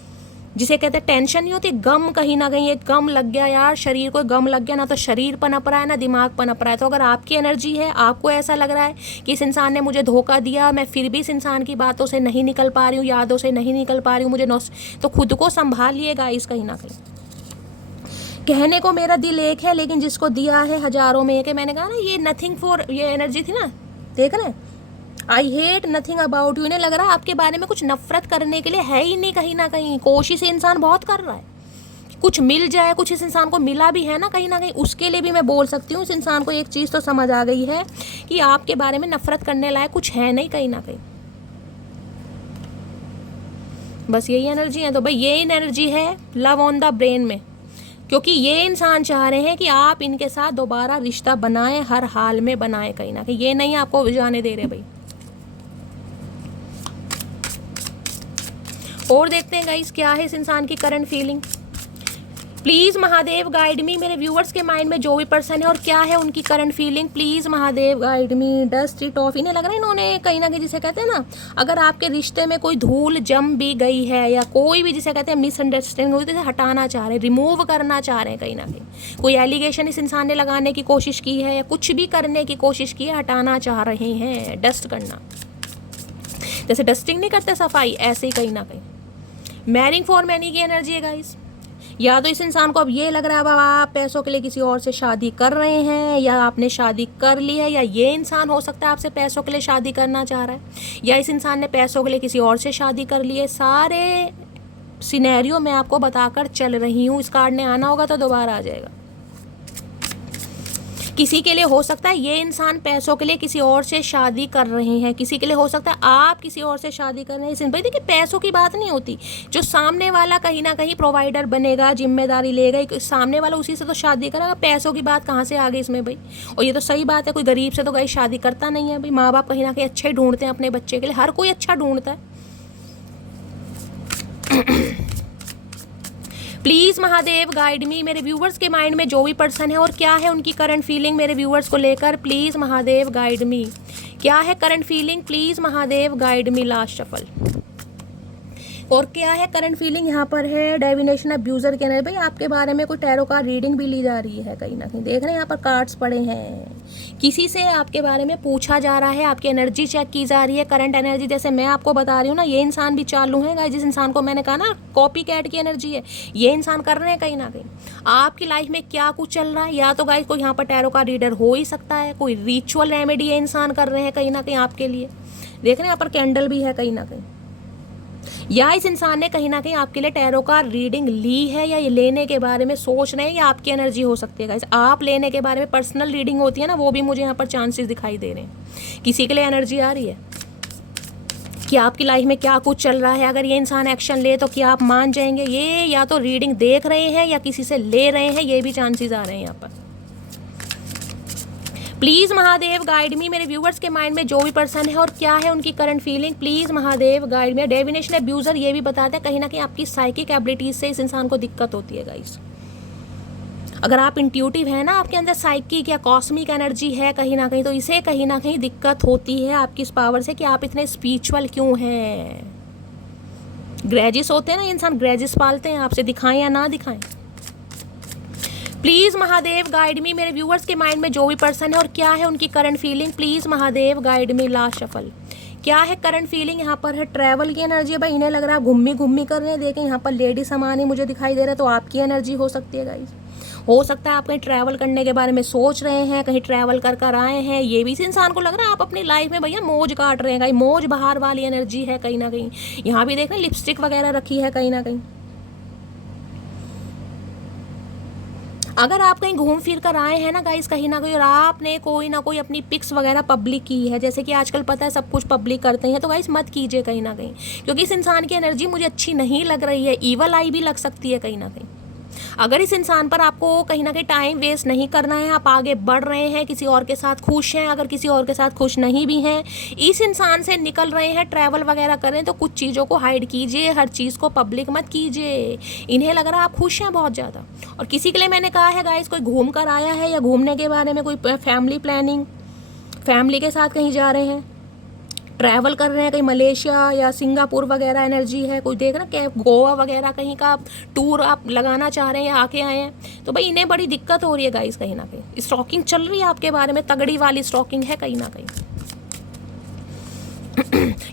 जिसे कहते हैं टेंशन नहीं होती, गम कहीं ना कहीं एक गम लग गया यार, शरीर को गम लग गया, ना तो शरीर पनप रहा है ना दिमाग पनप रहा है। तो अगर आपकी एनर्जी है, आपको ऐसा लग रहा है कि इस इंसान ने मुझे धोखा दिया, मैं फिर भी इस इंसान की बातों से नहीं निकल पा रही हूँ, यादों से नहीं निकल पा रही हूँ, मुझे तो खुद को संभालिएगा इस कहीं ना कहीं। कहने को मेरा दिल एक है लेकिन जिसको दिया है हजारों में एक है। मैंने कहा ना ये नथिंग फॉर, ये एनर्जी थी ना, देख रहे हैं, I hate nothing about you. इन्हें लग रहा है आपके बारे में कुछ नफरत करने के लिए है ही नहीं, कहीं ना कहीं कोशिश इंसान बहुत कर रहा है कुछ मिल जाए, कुछ इस इंसान को मिला भी है ना कहीं उसके लिए भी मैं बोल सकती हूँ इस इंसान को एक चीज़ तो समझ आ गई है कि आपके बारे में नफरत करने लायक कुछ है नहीं कहीं ना कहीं, बस यही एनर्जी है। तो भाई ये एनर्जी है लव ऑन द ब्रेन में, क्योंकि ये इंसान चाह रहे हैं कि आप इनके साथ दोबारा रिश्ता बनाएं, हर हाल में बनाएं कहीं ना कहीं, ये नहीं आपको जाने दे रहे भाई। और देखते हैं गाइस क्या है इस इंसान की current feeling. Please Mahadev guide मी, मेरे व्यूअर्स के माइंड में जो भी पर्सन है और क्या है उनकी current feeling, please Mahadev guide me, dust it of. इन्हें लग रहा है इन्होंने कहीं ना कहीं, जिसे कहते हैं ना, अगर आपके रिश्ते में कोई धूल जम भी गई है या कोई भी जिसे कहते हैं मिसअंडरस्टैंडिंग हुई, तो इसे हटाना चाह रहे हैं, रिमूव करना चाह रहे हैं कहीं ना कहीं। कोई एलिगेशन इस इंसान ने लगाने की कोशिश की है या कुछ भी करने की कोशिश की है, हटाना चाह रहे हैं, डस्ट करना, जैसे डस्टिंग नहीं करते सफाई, ऐसे ही कहीं ना कहीं। मैरिंग फॉर मैनी की एनर्जी है गाइस। या तो इस इंसान को अब ये लग रहा है बाबा आप पैसों के लिए किसी और से शादी कर रहे हैं, या आपने शादी कर ली है, या ये इंसान हो सकता है आपसे पैसों के लिए शादी करना चाह रहा है, या इस इंसान ने पैसों के लिए किसी और से शादी कर ली है। सारे सिनेरियो मैं आपको बताकर चल रही हूँ, इस कार्ड ने आना होगा तो दोबारा आ जाएगा। किसी के लिए हो सकता है ये इंसान पैसों के लिए किसी और से शादी कर रहे हैं, किसी के लिए हो सकता है आप किसी और से शादी कर रहे हैं। भाई देखिए पैसों की बात नहीं होती, जो सामने वाला कहीं ना कहीं प्रोवाइडर बनेगा, जिम्मेदारी लेगा, सामने वाला उसी से तो शादी करेगा। पैसों की बात कहाँ से आ गई इसमें भाई? और ये तो सही बात है, कोई गरीब से तो कहीं शादी करता नहीं है भाई। माँ बाप कहीं ना कहीं अच्छे ढूंढते हैं अपने बच्चे के लिए, हर कोई अच्छा ढूंढता है। प्लीज़ महादेव गाइड मी, मेरे व्यूवर्स के माइंड में जो भी पर्सन है और क्या है उनकी करंट फीलिंग मेरे व्यूवर्स को लेकर, प्लीज़ महादेव गाइड मी। क्या है current feeling, please Mahadev guide me. Last shuffle. और क्या है करंट फीलिंग, यहाँ पर है डिविनेशन अब्यूज़र के अंदर। भाई आपके बारे में कोई टैरो कार्ड रीडिंग भी ली जा रही है कहीं ना कहीं, देख रहे हैं यहाँ पर कार्ड्स पड़े हैं, किसी से आपके बारे में पूछा जा रहा है, आपकी एनर्जी चेक की जा रही है, करंट एनर्जी। जैसे मैं आपको बता रही हूँ ना, ये इंसान भी चालू है गाइस, जिस इंसान को मैंने कहा ना कॉपी कैट की एनर्जी है, ये इंसान कर रहे हैं कहीं ना कहीं। आपकी लाइफ में क्या कुछ चल रहा है, या तो गाइस कोई यहाँ पर टैरो का रीडर हो ही सकता है, कोई रिचुअल रेमेडी ये इंसान कर रहे हैं कहीं ना कहीं आपके लिए, देख रहे हैं यहाँ पर कैंडल भी है कहीं ना कहीं, या इस इंसान ने कहीं ना कहीं आपके लिए टैरो का रीडिंग ली है, या ये लेने के बारे में सोच रहे हैं, या आपकी एनर्जी हो सकती है गाइस। आप लेने के बारे में पर्सनल रीडिंग होती है ना, वो भी मुझे यहाँ पर चांसेस दिखाई दे रहे हैं। किसी के लिए एनर्जी आ रही है कि आपकी लाइफ में क्या कुछ चल रहा है, अगर ये इंसान एक्शन ले तो क्या आप मान जाएंगे। ये या तो रीडिंग देख रहे हैं या किसी से ले रहे हैं, ये भी चांसेस आ रहे हैं यहाँ पर। प्लीज़ महादेव गाइड मी, मेरे व्यूवर्स के माइंड में जो भी पर्सन है और क्या है उनकी current feeling, please Mahadev guide me. Divination abuser ये भी बताते हैं कहीं ना कहीं आपकी साइकिक एबिलिटीज से इस इंसान को दिक्कत होती है गाइस। अगर आप इंट्यूटिव है ना, आपके अंदर साइकिक या कॉस्मिक एनर्जी है कहीं ना कहीं, तो इसे कहीं ना कहीं दिक्कत होती है आपकी इस पावर से कि आप इतने स्पिरिचुअल क्यों हैं। ग्रेजिस होते हैं ना, इंसान ग्रेजिस पालते हैं, आपसे दिखाएं या ना दिखाएं। प्लीज़ महादेव गाइड मी, मेरे व्यूअर्स के माइंड में जो भी पर्सन है और क्या है उनकी current feeling, please Mahadev guide me. Last shuffle. क्या है करंट फीलिंग, यहाँ पर है ट्रैवल की एनर्जी है भाई। इन्हें लग रहा है घूमी घूमी कर रहे हैं, देखें यहाँ पर लेडी सामान ही मुझे दिखाई दे रहा है, तो आपकी एनर्जी हो सकती है गाइस। हो सकता है आप कहीं ट्रैवल करने के बारे में सोच रहे हैं, कहीं ट्रैवल कर कर आए हैं, ये भी इस इंसान को लग रहा है आप अपनी लाइफ में भैया मौज काट रहे हैं गाइस। मौज बहार वाली एनर्जी है कहीं ना कहीं। यहाँ भी देख रहे हैं लिपस्टिक वगैरह रखी है कहीं ना कहीं। अगर आप कहीं घूम फिर कर आए हैं ना गाइस कहीं ना कहीं, और आपने कोई ना कोई अपनी पिक्स वगैरह पब्लिक की है, जैसे कि आजकल पता है सब कुछ पब्लिक करते हैं, तो गाइस मत कीजिए कहीं ना कहीं, क्योंकि इस इंसान की एनर्जी मुझे अच्छी नहीं लग रही है। ईवल आई भी लग सकती है कहीं ना कहीं। अगर इस इंसान पर आपको कहीं ना कहीं टाइम वेस्ट नहीं करना है, आप आगे बढ़ रहे हैं, किसी और के साथ खुश हैं, अगर किसी और के साथ खुश नहीं भी हैं, इस इंसान से निकल रहे हैं, ट्रैवल वगैरह कर रहे हैं, तो कुछ चीज़ों को हाइड कीजिए, हर चीज़ को पब्लिक मत कीजिए। इन्हें लग रहा है आप खुश हैं बहुत ज़्यादा। और किसी के लिए मैंने कहा है गाइस, कोई घूम कर आया है या घूमने के बारे में कोई फैमिली प्लानिंग, फैमिली के साथ कहीं जा रहे हैं, ट्रैवल कर रहे हैं, कहीं मलेशिया या सिंगापुर वगैरह एनर्जी है, कोई देख ना कि गोवा वगैरह कहीं का टूर आप लगाना चाह रहे हैं या आके आए हैं, तो भाई इन्हें बड़ी दिक्कत हो रही है गाइस। कहीं ना कहीं स्टॉकिंग चल रही है आपके बारे में, तगड़ी वाली स्टॉकिंग है कहीं ना कहीं।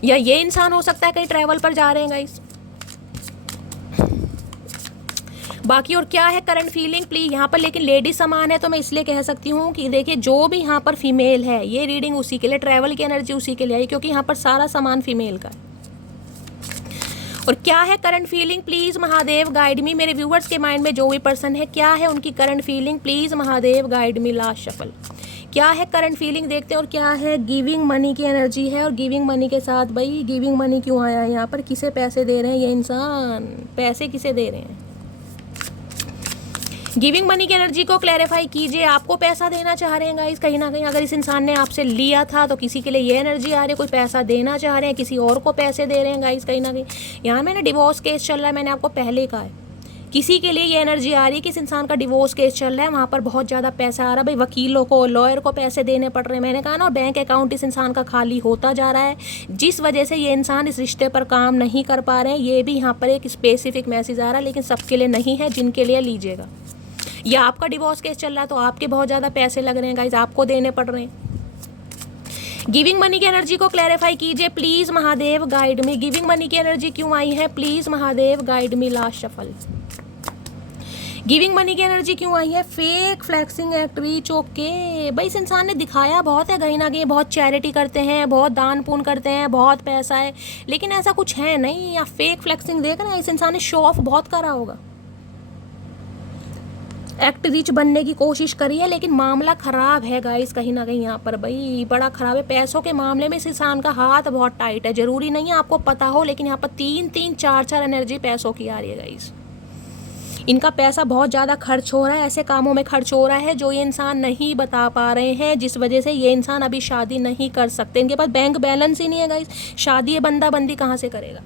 या ये इंसान हो सकता है कहीं ट्रैवल पर जा रहे हैं गाइस। बाकी और क्या है करंट फीलिंग प्लीज यहाँ पर, लेकिन लेडीज समान है तो मैं इसलिए कह सकती हूँ कि देखिए जो भी यहाँ पर फीमेल है, ये रीडिंग उसी के लिए, ट्रैवल की एनर्जी उसी के लिए आई, क्योंकि यहाँ पर सारा सामान फीमेल का है। और क्या है current feeling please Mahadev guide मी, मेरे व्यूवर्स के माइंड में जो भी पर्सन है क्या है उनकी current feeling, please Mahadev guide me. Last shuffle क्या है करंट फीलिंग देखते हैं। और क्या है गिविंग मनी की एनर्जी है, और गिविंग मनी के साथ भाई गिविंग मनी क्यों आया है यहाँ पर, किसे पैसे दे रहे हैं ये इंसान, पैसे किसे दे रहे हैं। गिविंग मनी की एनर्जी को क्लैरिफाई कीजिए, आपको पैसा देना चाह रहे हैं गाइस कहीं ना कहीं। अगर इस इंसान ने आपसे लिया था तो किसी के लिए ये एनर्जी आ रही है, कोई पैसा देना चाह रहे हैं, किसी और को पैसे दे रहे हैं गाइस कहीं ना कहीं। यहाँ मैंने डिवोर्स केस चल रहा है, मैंने आपको पहले ही कहा है, किसी के लिए ये एनर्जी आ रही है कि इस इंसान का डिवोर्स केस चल रहा है, वहाँ पर बहुत ज़्यादा पैसा आ रहा है, भाई वकीलों को, लॉयर को पैसे देने पड़ रहे हैं, मैंने कहा ना। और बैंक अकाउंट इस इंसान का खाली होता जा रहा है, जिस वजह से ये इंसान इस रिश्ते पर काम नहीं कर पा रहे हैं। ये भी यहाँ पर एक स्पेसिफिक मैसेज आ रहा है, लेकिन सबके लिए नहीं है, जिनके लिए लीजिएगा। या आपका डिवोर्स केस चल रहा है तो आपके बहुत ज़्यादा पैसे लग रहे हैं गाइज, आपको देने पड़ रहे हैं। गिविंग मनी की एनर्जी को क्लैरिफाई कीजिए please Mahadev guide me. Giving money की एनर्जी क्यों आई है please Mahadev guide me. Last shuffle giving money की एनर्जी क्यों आई है। Fake flexing act reach okay, भाई इस इंसान ने दिखाया बहुत है कहीं ना कहीं, बहुत चैरिटी करते हैं, बहुत दान पुण्य करते हैं, बहुत पैसा है, लेकिन ऐसा कुछ है नहीं। या फेक फ्लैक्सिंग देख रहे हैं, इस इंसान ने शो ऑफ बहुत करा होगा, एक्ट रिच बनने की कोशिश करी है, लेकिन मामला खराब है गाइस कहीं ना कहीं। यहाँ पर भाई बड़ा खराब है, पैसों के मामले में इस इंसान का हाथ बहुत टाइट है। जरूरी नहीं है आपको पता हो, लेकिन यहाँ पर 3-3, 4-4 एनर्जी पैसों की आ रही है गाइस। इनका पैसा बहुत ज़्यादा खर्च हो रहा है, ऐसे कामों में खर्च हो रहा है जो ये इंसान नहीं बता पा रहे हैं, जिस वजह से ये इंसान अभी शादी नहीं कर सकते। इनके पास बैंक बैलेंस ही नहीं है गाइस, शादी ये बंदा बंदी कहाँ से करेगा।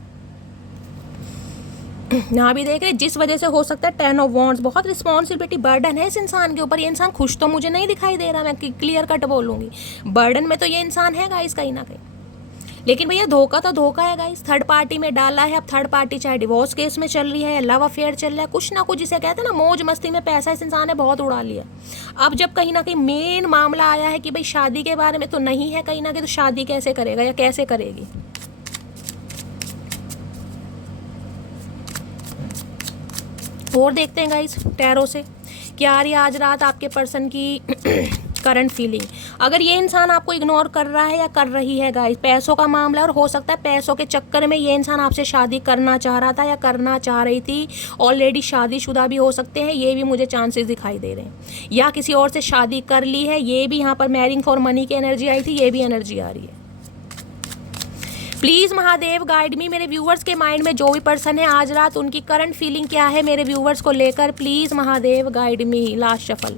यहाँ भी देख रहे, जिस वजह से हो सकता है 10 ऑफ वॉन्ड्स, बहुत रिस्पॉन्सिबिलिटी बर्डन है इस इंसान के ऊपर। ये इंसान खुश तो मुझे नहीं दिखाई दे रहा, मैं क्लियर कट बोलूँगी, बर्डन में तो ये इंसान है गाइस कहीं ना कहीं। लेकिन भैया धोखा तो धोखा है गाइस, थर्ड पार्टी में डाला है। अब थर्ड पार्टी चाहे डिवोर्स केस में चल रही है या लव अफेयर चल रहा है, कुछ ना कुछ जिसे कहते हैं ना मौज मस्ती में पैसा इस इंसान ने बहुत उड़ा लिया। अब जब कहीं ना कहीं मेन मामला आया है कि भाई शादी के बारे में तो नहीं है कहीं ना कहीं, तो शादी कैसे करेगा या कैसे करेगी। और देखते हैं गाइस टैरो से क्या आ रही है आज रात आपके पर्सन की करंट फीलिंग। अगर ये इंसान आपको इग्नोर कर रहा है या कर रही है गाइस, पैसों का मामला, और हो सकता है पैसों के चक्कर में ये इंसान आपसे शादी करना चाह रहा था या करना चाह रही थी, ऑलरेडी शादीशुदा भी हो सकते हैं, ये भी मुझे चांसेस दिखाई दे रहे हैं, या किसी और से शादी कर ली है, ये भी यहाँ पर मैरिंग फॉर मनी की एनर्जी आई थी, ये भी एनर्जी आ रही है। प्लीज़ महादेव गाइड मी, मेरे व्यूवर्स के माइंड में जो भी पर्सन है आज रात उनकी करंट फीलिंग क्या है मेरे व्यूवर्स को लेकर, please Mahadev guide me. Last shuffle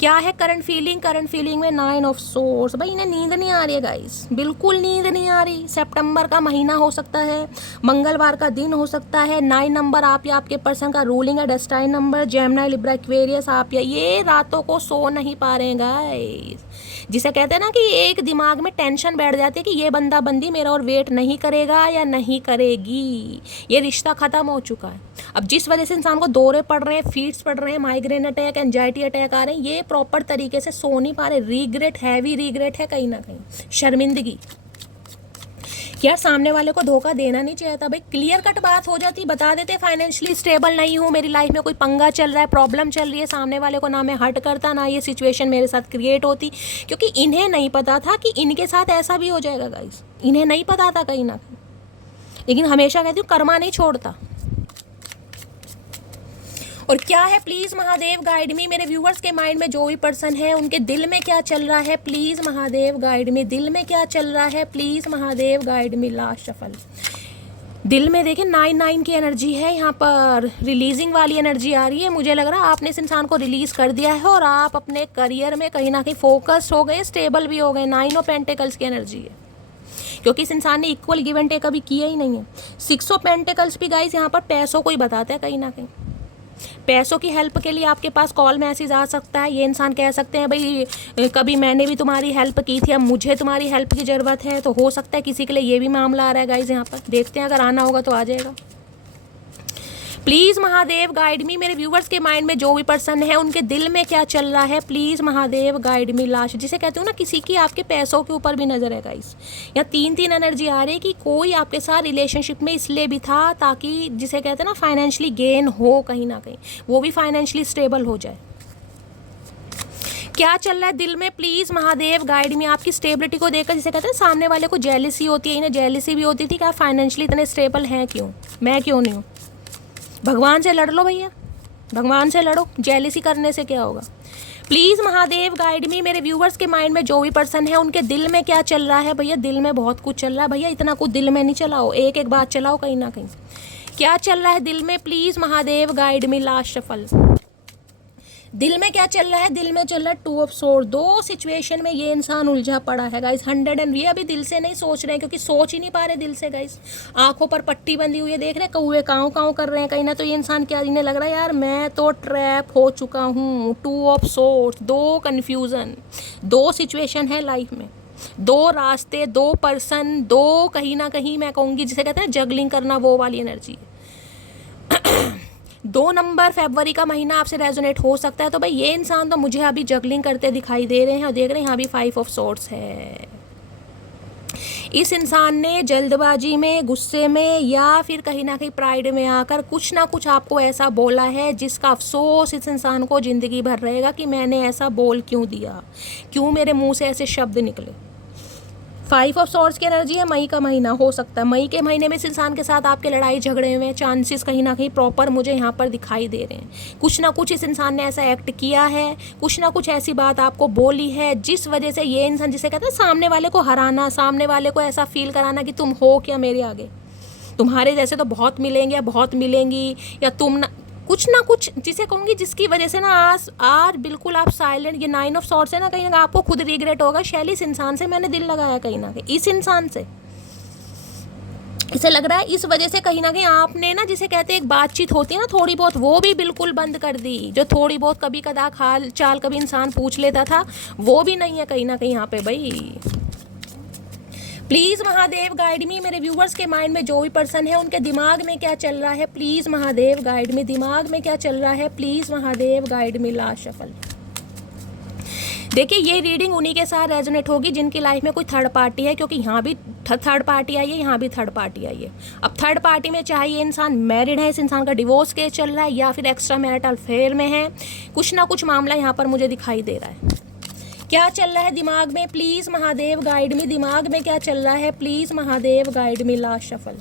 क्या है करंट फीलिंग। करंट फीलिंग में 9 ऑफ सोर्स, भाई इन्हें नींद नहीं आ रही है गाइस, बिल्कुल नींद नहीं आ रही। सितंबर का महीना हो सकता है, मंगलवार का दिन हो सकता है, 9 नंबर आप या आपके पर्सन का रूलिंग है destined number, Gemini Libra Aquarius, आप या ये रातों को सो नहीं पा रहे हैं गाइस, जिसे कहते हैं ना कि एक दिमाग में टेंशन बैठ जाती है कि ये बंदा बंदी मेरा और वेट नहीं करेगा या नहीं करेगी, ये रिश्ता ख़त्म हो चुका है। अब जिस वजह से इंसान को दौरे पड़ रहे हैं, फीट्स पड़ रहे हैं, माइग्रेन अटैक, एंजाइटी अटैक आ रहे हैं, ये प्रॉपर तरीके से सो नहीं पा रहे, रीग्रेट, हैवी रीग्रेट है कहीं ना कहीं, शर्मिंदगी। यार सामने वाले को धोखा देना नहीं चाहिए था भाई, क्लियर कट बात हो जाती, बता देते फाइनेंशियली स्टेबल नहीं हूँ, मेरी लाइफ में कोई पंगा चल रहा है, प्रॉब्लम चल रही है, सामने वाले को ना मैं हर्ट करता, ना ये सिचुएशन मेरे साथ क्रिएट होती, क्योंकि इन्हें नहीं पता था कि इनके साथ ऐसा भी हो जाएगा गाइस, इन्हें नहीं पता था कहीं ना कहीं। लेकिन हमेशा कहती हूँ कर्मा नहीं छोड़ता। और क्या है प्लीज़ महादेव गाइड मी, मेरे व्यूवर्स के माइंड में जो भी पर्सन है उनके दिल में क्या चल रहा है, प्लीज़ महादेव गाइड मी, दिल में क्या चल रहा है, please Mahadev guide me. Last shuffle दिल में देखें 9 की एनर्जी है, यहाँ पर रिलीजिंग वाली एनर्जी आ रही है। मुझे लग रहा है आपने इस इंसान को रिलीज कर दिया है और आप अपने करियर में कहीं ना कहीं फोकस्ड हो गए, स्टेबल भी हो गए। 9 ऑफ पेंटिकल्स की एनर्जी है, क्योंकि इस इंसान ने इक्वल गिव एंड टेक कभी किया ही नहीं है। 6 ऑफ पेंटिकल्स भी गाइस यहाँ पर पैसों को ही बताता है, कहीं ना कहीं पैसों की हेल्प के लिए आपके पास कॉल मैसेज आ सकता है। ये इंसान कह सकते हैं भाई कभी मैंने भी तुम्हारी हेल्प की थी, अब मुझे तुम्हारी हेल्प की ज़रूरत है। तो हो सकता है किसी के लिए ये भी मामला आ रहा है गाइज। यहाँ पर देखते हैं, अगर आना होगा तो आ जाएगा। प्लीज़ महादेव गाइड मी, मेरे व्यूवर्स के माइंड में जो भी पर्सन है उनके दिल में क्या चल रहा है, please Mahadev guide me. Last जिसे कहते हो ना किसी की आपके पैसों के ऊपर भी नजर है गाइस। या 3 एनर्जी आ रही है कि कोई आपके साथ रिलेशनशिप में इसलिए भी था ताकि जिसे कहते हैं ना फाइनेंशियली गेन हो, कहीं ना कहीं वो भी फाइनेंशियली स्टेबल हो जाए। क्या चल रहा है दिल में, प्लीज़ महादेव गाइड मी। आपकी स्टेबिलिटी को देखकर जिसे कहते हैं सामने वाले को जेलिसी होती है, इन्हें जेलिसी भी होती थी कि आप फाइनेंशियली इतने स्टेबल हैं क्यों, मैं क्यों नहीं हूँ। भगवान से लड़ लो भैया, भगवान से लड़ो, जेलिसी करने से क्या होगा। प्लीज़ महादेव गाइड मी, मेरे व्यूवर्स के माइंड में जो भी पर्सन है उनके दिल में क्या चल रहा है। भैया दिल में बहुत कुछ चल रहा है भैया, इतना कुछ दिल में नहीं चलाओ, एक एक बात चलाओ कहीं ना कहीं। क्या चल रहा है दिल में, please Mahadev guide me. Last shuffle, दिल में क्या चल रहा है, दिल में चल रहा है 2 ऑफ सोर्ड। 2 सिचुएशन में ये इंसान उलझा पड़ा है गाइस। 100 एंड ये अभी दिल से नहीं सोच रहे हैं, क्योंकि सोच ही नहीं पा रहे दिल से गाइस। आंखों पर पट्टी बंधी हुई है, देख रहे हैं कौवे काँव काँव कर रहे हैं कहीं ना। तो ये इंसान क्या, इन्हें लग रहा है यार मैं तो ट्रैप हो चुका हूँ। 2 ऑफ सोर्ड, 2 कन्फ्यूज़न, 2 सिचुएशन है लाइफ में, 2 रास्ते, 2 पर्सन, 2 कहीं ना कहीं मैं कहूँगी जिसे कहते हैं जगलिंग करना, वो वाली एनर्जी है। 2 नंबर फरवरी का महीना आपसे रेजोनेट हो सकता है। तो भाई ये इंसान तो मुझे अभी जगलिंग करते दिखाई दे रहे हैं और देख रहे हैं यहाँ भी 5 ऑफ सोर्ड्स है। इस इंसान ने जल्दबाजी में, गुस्से में या फिर कहीं ना कहीं प्राइड में आकर कुछ ना कुछ आपको ऐसा बोला है जिसका अफसोस इस इंसान को ज़िंदगी भर रहेगा कि मैंने ऐसा बोल क्यों दिया, क्यों मेरे मुंह से ऐसे शब्द निकले। 5 ऑफ सॉर्ड्स की एनर्जी है, मई का महीना हो सकता है। मई के महीने में इस इंसान के साथ आपके लड़ाई झगड़े हुए चांसेस कहीं ना कहीं प्रॉपर मुझे यहाँ पर दिखाई दे रहे हैं। कुछ ना कुछ इस इंसान ने ऐसा एक्ट किया है, कुछ ना कुछ ऐसी बात आपको बोली है जिस वजह से ये इंसान जिसे कहते हैं सामने वाले को हराना, सामने वाले को ऐसा फील कराना कि तुम हो क्या मेरे आगे, तुम्हारे जैसे तो बहुत मिलेंगे, बहुत मिलेंगी, या तुम ना कुछ जिसे कहूँगी जिसकी वजह से ना आज बिल्कुल आप साइलेंट। ये 9 ऑफ सॉर्ड्स है ना, कहीं ना आपको खुद रिग्रेट होगा, शैली इस इंसान से मैंने दिल लगाया, कहीं ना कहीं इस इंसान से इसे लग रहा है इस वजह से कहीं ना कहीं आपने ना जिसे कहते हैं एक बातचीत होती है ना थोड़ी बहुत, वो भी बिल्कुल बंद कर दी। जो थोड़ी बहुत कभी कदा हाल चाल कभी इंसान पूछ लेता था, वो भी नहीं है कहीं ना कहीं यहाँ पे भाई। प्लीज़ महादेव गाइड मी, मेरे व्यूवर्स के माइंड में जो भी पर्सन है उनके दिमाग में क्या चल रहा है, प्लीज़ महादेव गाइड मी। दिमाग में क्या चल रहा है, please Mahadev guide me. Last shuffle, देखिए ये रीडिंग उन्हीं के साथ रेजोनेट होगी जिनकी लाइफ में कोई थर्ड पार्टी है, क्योंकि यहाँ भी थर्ड पार्टी आई है, यहाँ भी थर्ड पार्टी आई है। अब थर्ड पार्टी में चाहे ये इंसान मैरिड है, इस इंसान का डिवोर्स केस चल रहा है, या फिर एक्स्ट्रा मैरिटल अफेयर में है, कुछ ना कुछ मामला यहाँ पर मुझे दिखाई दे रहा है। क्या चल रहा है दिमाग में, प्लीज़ महादेव गाइड मी। दिमाग में क्या चल रहा है, please Mahadev guide me. Last shuffle,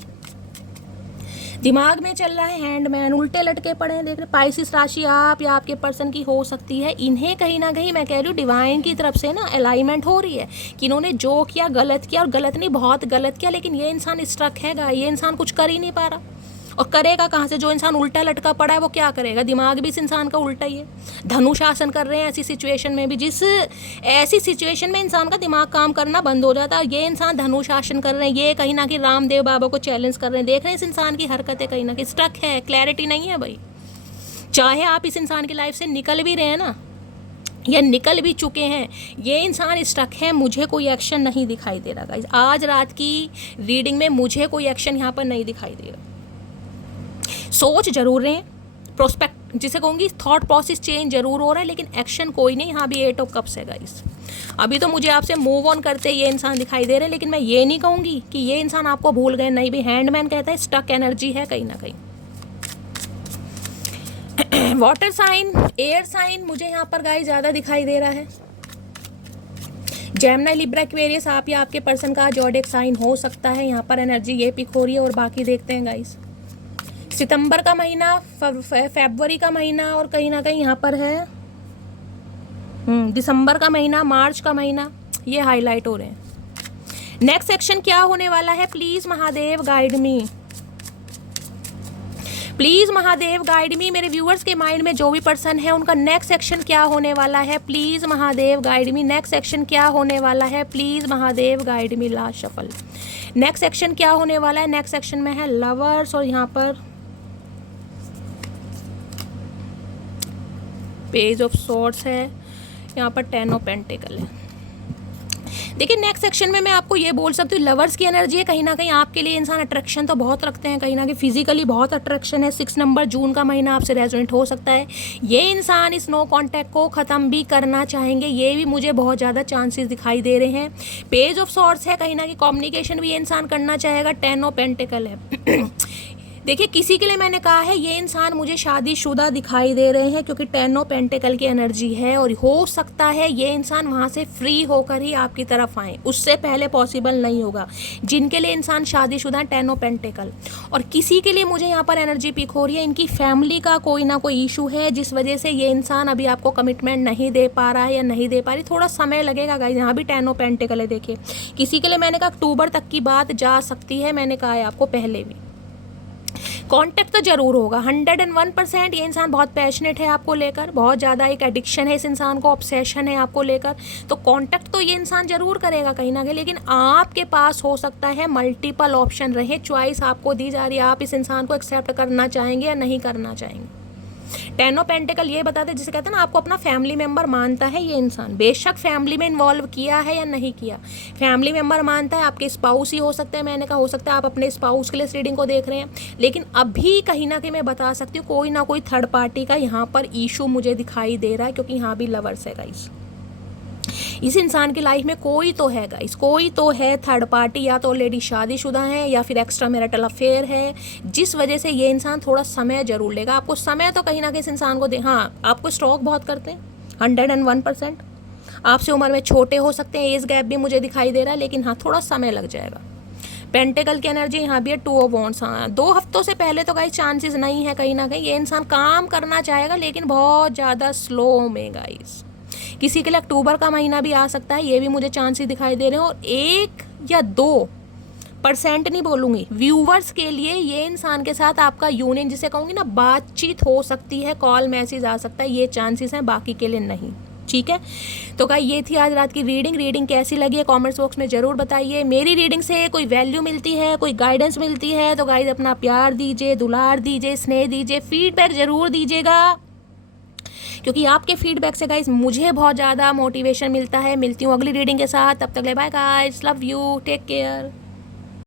दिमाग में चल रहा है हैंडमैन, उल्टे लटके पड़े हैं, देख रहे। पाइसिस राशि आप या आपके पर्सन की हो सकती है। इन्हें कहीं ना कहीं मैं कह रही हूँ डिवाइन की तरफ से ना अलाइनमेंट हो रही है कि इन्होंने जो किया गलत किया, और गलत नहीं बहुत गलत किया, लेकिन ये इंसान स्ट्रक है, ये इंसान कुछ कर ही नहीं पा रहा। और करेगा कहाँ से, जो इंसान उल्टा लटका पड़ा है वो क्या करेगा। दिमाग भी इस इंसान का उल्टा ही है। धनु शासन कर रहे हैं ऐसी सिचुएशन में भी, जिस ऐसी सिचुएशन में इंसान का दिमाग काम करना बंद हो जाता है, ये इंसान धनु शासन कर रहे हैं। ये कहीं ना कहीं रामदेव बाबा को चैलेंज कर रहे हैं। देख रहे हैं इस इंसान की हरकतें कहीं ना कहीं स्ट्रक है, क्लैरिटी नहीं है भाई। चाहे आप इस इंसान की लाइफ से निकल भी रहे हैं ना, या निकल भी चुके हैं, ये इंसान स्टक है, मुझे कोई एक्शन नहीं दिखाई दे रहा गाइस। आज रात की रीडिंग में मुझे कोई एक्शन यहाँ पर नहीं दिखाई दे रहा। सोच जरूर रहे हैं, प्रोस्पेक्ट जिसे कहूँगी थॉट प्रोसेस चेंज जरूर हो रहा है, लेकिन एक्शन कोई नहीं। यहाँ भी 8 ऑफ कप्स है गाइस। अभी तो मुझे आपसे मूव ऑन करते ये इंसान दिखाई दे रहे हैं, लेकिन मैं ये नहीं कहूँगी कि ये इंसान आपको भूल गए, नहीं भी। हैंडमैन कहता है स्टक एनर्जी है कहीं ना कहीं। वाटर साइन, एयर साइन मुझे यहाँ पर गाइस ज़्यादा दिखाई दे रहा है। जेमिनी, लिब्रा, एक्वेरियस आप या आपके पर्सन का ज़ोडिएक साइन हो सकता है। यहाँ पर एनर्जी ये पिक हो रही है, और बाकी देखते हैं गाइस। सितंबर का महीना, फरवरी का महीना, और कहीं ना कहीं यहाँ पर है दिसंबर का महीना, मार्च का महीना, ये हाईलाइट हो रहे हैं। नेक्स्ट सेक्शन क्या होने वाला है, please Mahadev guide me. Please Mahadev guide मी, मेरे व्यूअर्स के माइंड में जो भी पर्सन है उनका नेक्स्ट सेक्शन क्या होने वाला है, please Mahadev guide me, next section क्या होने वाला है, please Mahadev guide me. Last shuffle, next section क्या होने वाला है, नेक्स्ट सेक्शन में है लवर्स और यहाँ पर पेज ऑफ सॉर्ड्स है, यहाँ पर 10 ऑफ पेंटिकल है। देखिए नेक्स्ट सेक्शन में मैं आपको ये बोल सकती हूँ, लवर्स की एनर्जी है, कहीं ना कहीं आपके लिए इंसान अट्रैक्शन तो बहुत रखते हैं, कहीं ना कहीं फिजिकली बहुत अट्रैक्शन है। 6 नंबर जून का महीना आपसे रेजोनेट हो सकता है। ये इंसान इस नो कांटेक्ट को ख़त्म भी करना चाहेंगे, ये भी मुझे बहुत ज़्यादा चांसेस दिखाई दे रहे हैं। पेज ऑफ सॉर्ड्स है, कहीं ना कहीं कम्युनिकेशन भी ये इंसान करना चाहेगा। 10 ऑफ पेंटिकल है। देखिए किसी के लिए मैंने कहा है ये इंसान मुझे शादीशुदा दिखाई दे रहे हैं, क्योंकि 10 ऑफ पेंटिकल की एनर्जी है, और हो सकता है ये इंसान वहाँ से फ्री होकर ही आपकी तरफ आए, उससे पहले पॉसिबल नहीं होगा। जिनके लिए इंसान शादीशुदा है 10 ऑफ पेंटिकल, और किसी के लिए मुझे यहाँ पर एनर्जी पिक हो रही है, इनकी फैमिली का कोई ना कोई इशू है जिस वजह से ये इंसान अभी आपको कमिटमेंट नहीं दे पा रहा है या नहीं दे पा रही, थोड़ा समय लगेगा गाइस। यहाँ भी 10 ऑफ पेंटिकल है। देखिए किसी के लिए मैंने कहा अक्टूबर तक की बात जा सकती है, मैंने कहा है आपको पहले भी। कांटेक्ट तो जरूर होगा 101%। ये इंसान बहुत पैशनेट है आपको लेकर, बहुत ज़्यादा एक एडिक्शन है इस इंसान को, ऑब्सेशन है आपको लेकर, तो कांटेक्ट तो ये इंसान जरूर करेगा कहीं ना कहीं। लेकिन आपके पास हो सकता है मल्टीपल ऑप्शन रहे, चॉइस आपको दी जा रही है, आप इस इंसान को एक्सेप्ट करना चाहेंगे या नहीं करना चाहेंगे। 10 ऑफ पेंटिकल ये बताते हैं, जिसे कहते हैं ना आपको अपना फैमिली मेंबर मानता है ये इंसान, बेशक फैमिली में इन्वॉल्व किया है या नहीं किया, फैमिली मेंबर मानता है। आपके स्पाउस ही हो सकते हैं, मैंने कहा हो सकता है आप अपने स्पाउस के लिए इस रीडिंग को देख रहे हैं, लेकिन अभी कहीं ना कहीं मैं बता सकती हूँ कोई ना कोई थर्ड पार्टी का यहाँ पर इशू मुझे दिखाई दे रहा है, क्योंकि यहाँ भी लवर्स है गाइस। इस इंसान की लाइफ में कोई तो है गाइस, कोई तो है थर्ड पार्टी, या तो ऑलरेडी शादीशुदा है या फिर एक्स्ट्रा मैरिटल अफेयर है, जिस वजह से ये इंसान थोड़ा समय जरूर लेगा। आपको समय तो कहीं ना कहीं इस इंसान को दे। हाँ आपको स्टॉक बहुत करते हैं 101%, आपसे उम्र में छोटे हो सकते हैं, एज गैप भी मुझे दिखाई दे रहा है, लेकिन हाँ थोड़ा समय लग जाएगा। पेंटिकल की एनर्जी यहाँ भी है 2 ऑफ वॉन्ड्स। हाँ 2 हफ्तों से पहले तो गाइस चांसेस नहीं है, कहीं ना कहीं ये इंसान काम करना चाहेगा, लेकिन बहुत ज़्यादा स्लो में गाइस। किसी के लिए अक्टूबर का महीना भी आ सकता है, ये भी मुझे चांसेस दिखाई दे रहे हैं। और 1 या 2% नहीं बोलूँगी, व्यूवर्स के लिए ये इंसान के साथ आपका यूनियन, जिसे कहूँगी ना बातचीत हो सकती है, कॉल मैसेज आ सकता है, ये चांसेस हैं, बाकी के लिए नहीं। ठीक है, तो गाइस ये थी आज रात की रीडिंग कैसी लगी है कमेंट्स बॉक्स में ज़रूर बताइए। मेरी रीडिंग से कोई वैल्यू मिलती है, कोई गाइडेंस मिलती है तो गाइस अपना प्यार दीजिए, दुलार दीजिए, स्नेह दीजिए, फीडबैक ज़रूर दीजिएगा, क्योंकि आपके फीडबैक से गाइस मुझे बहुत ज़्यादा मोटिवेशन मिलता है। मिलती हूँ अगली रीडिंग के साथ, तब तक ले bye guys, love you, take care.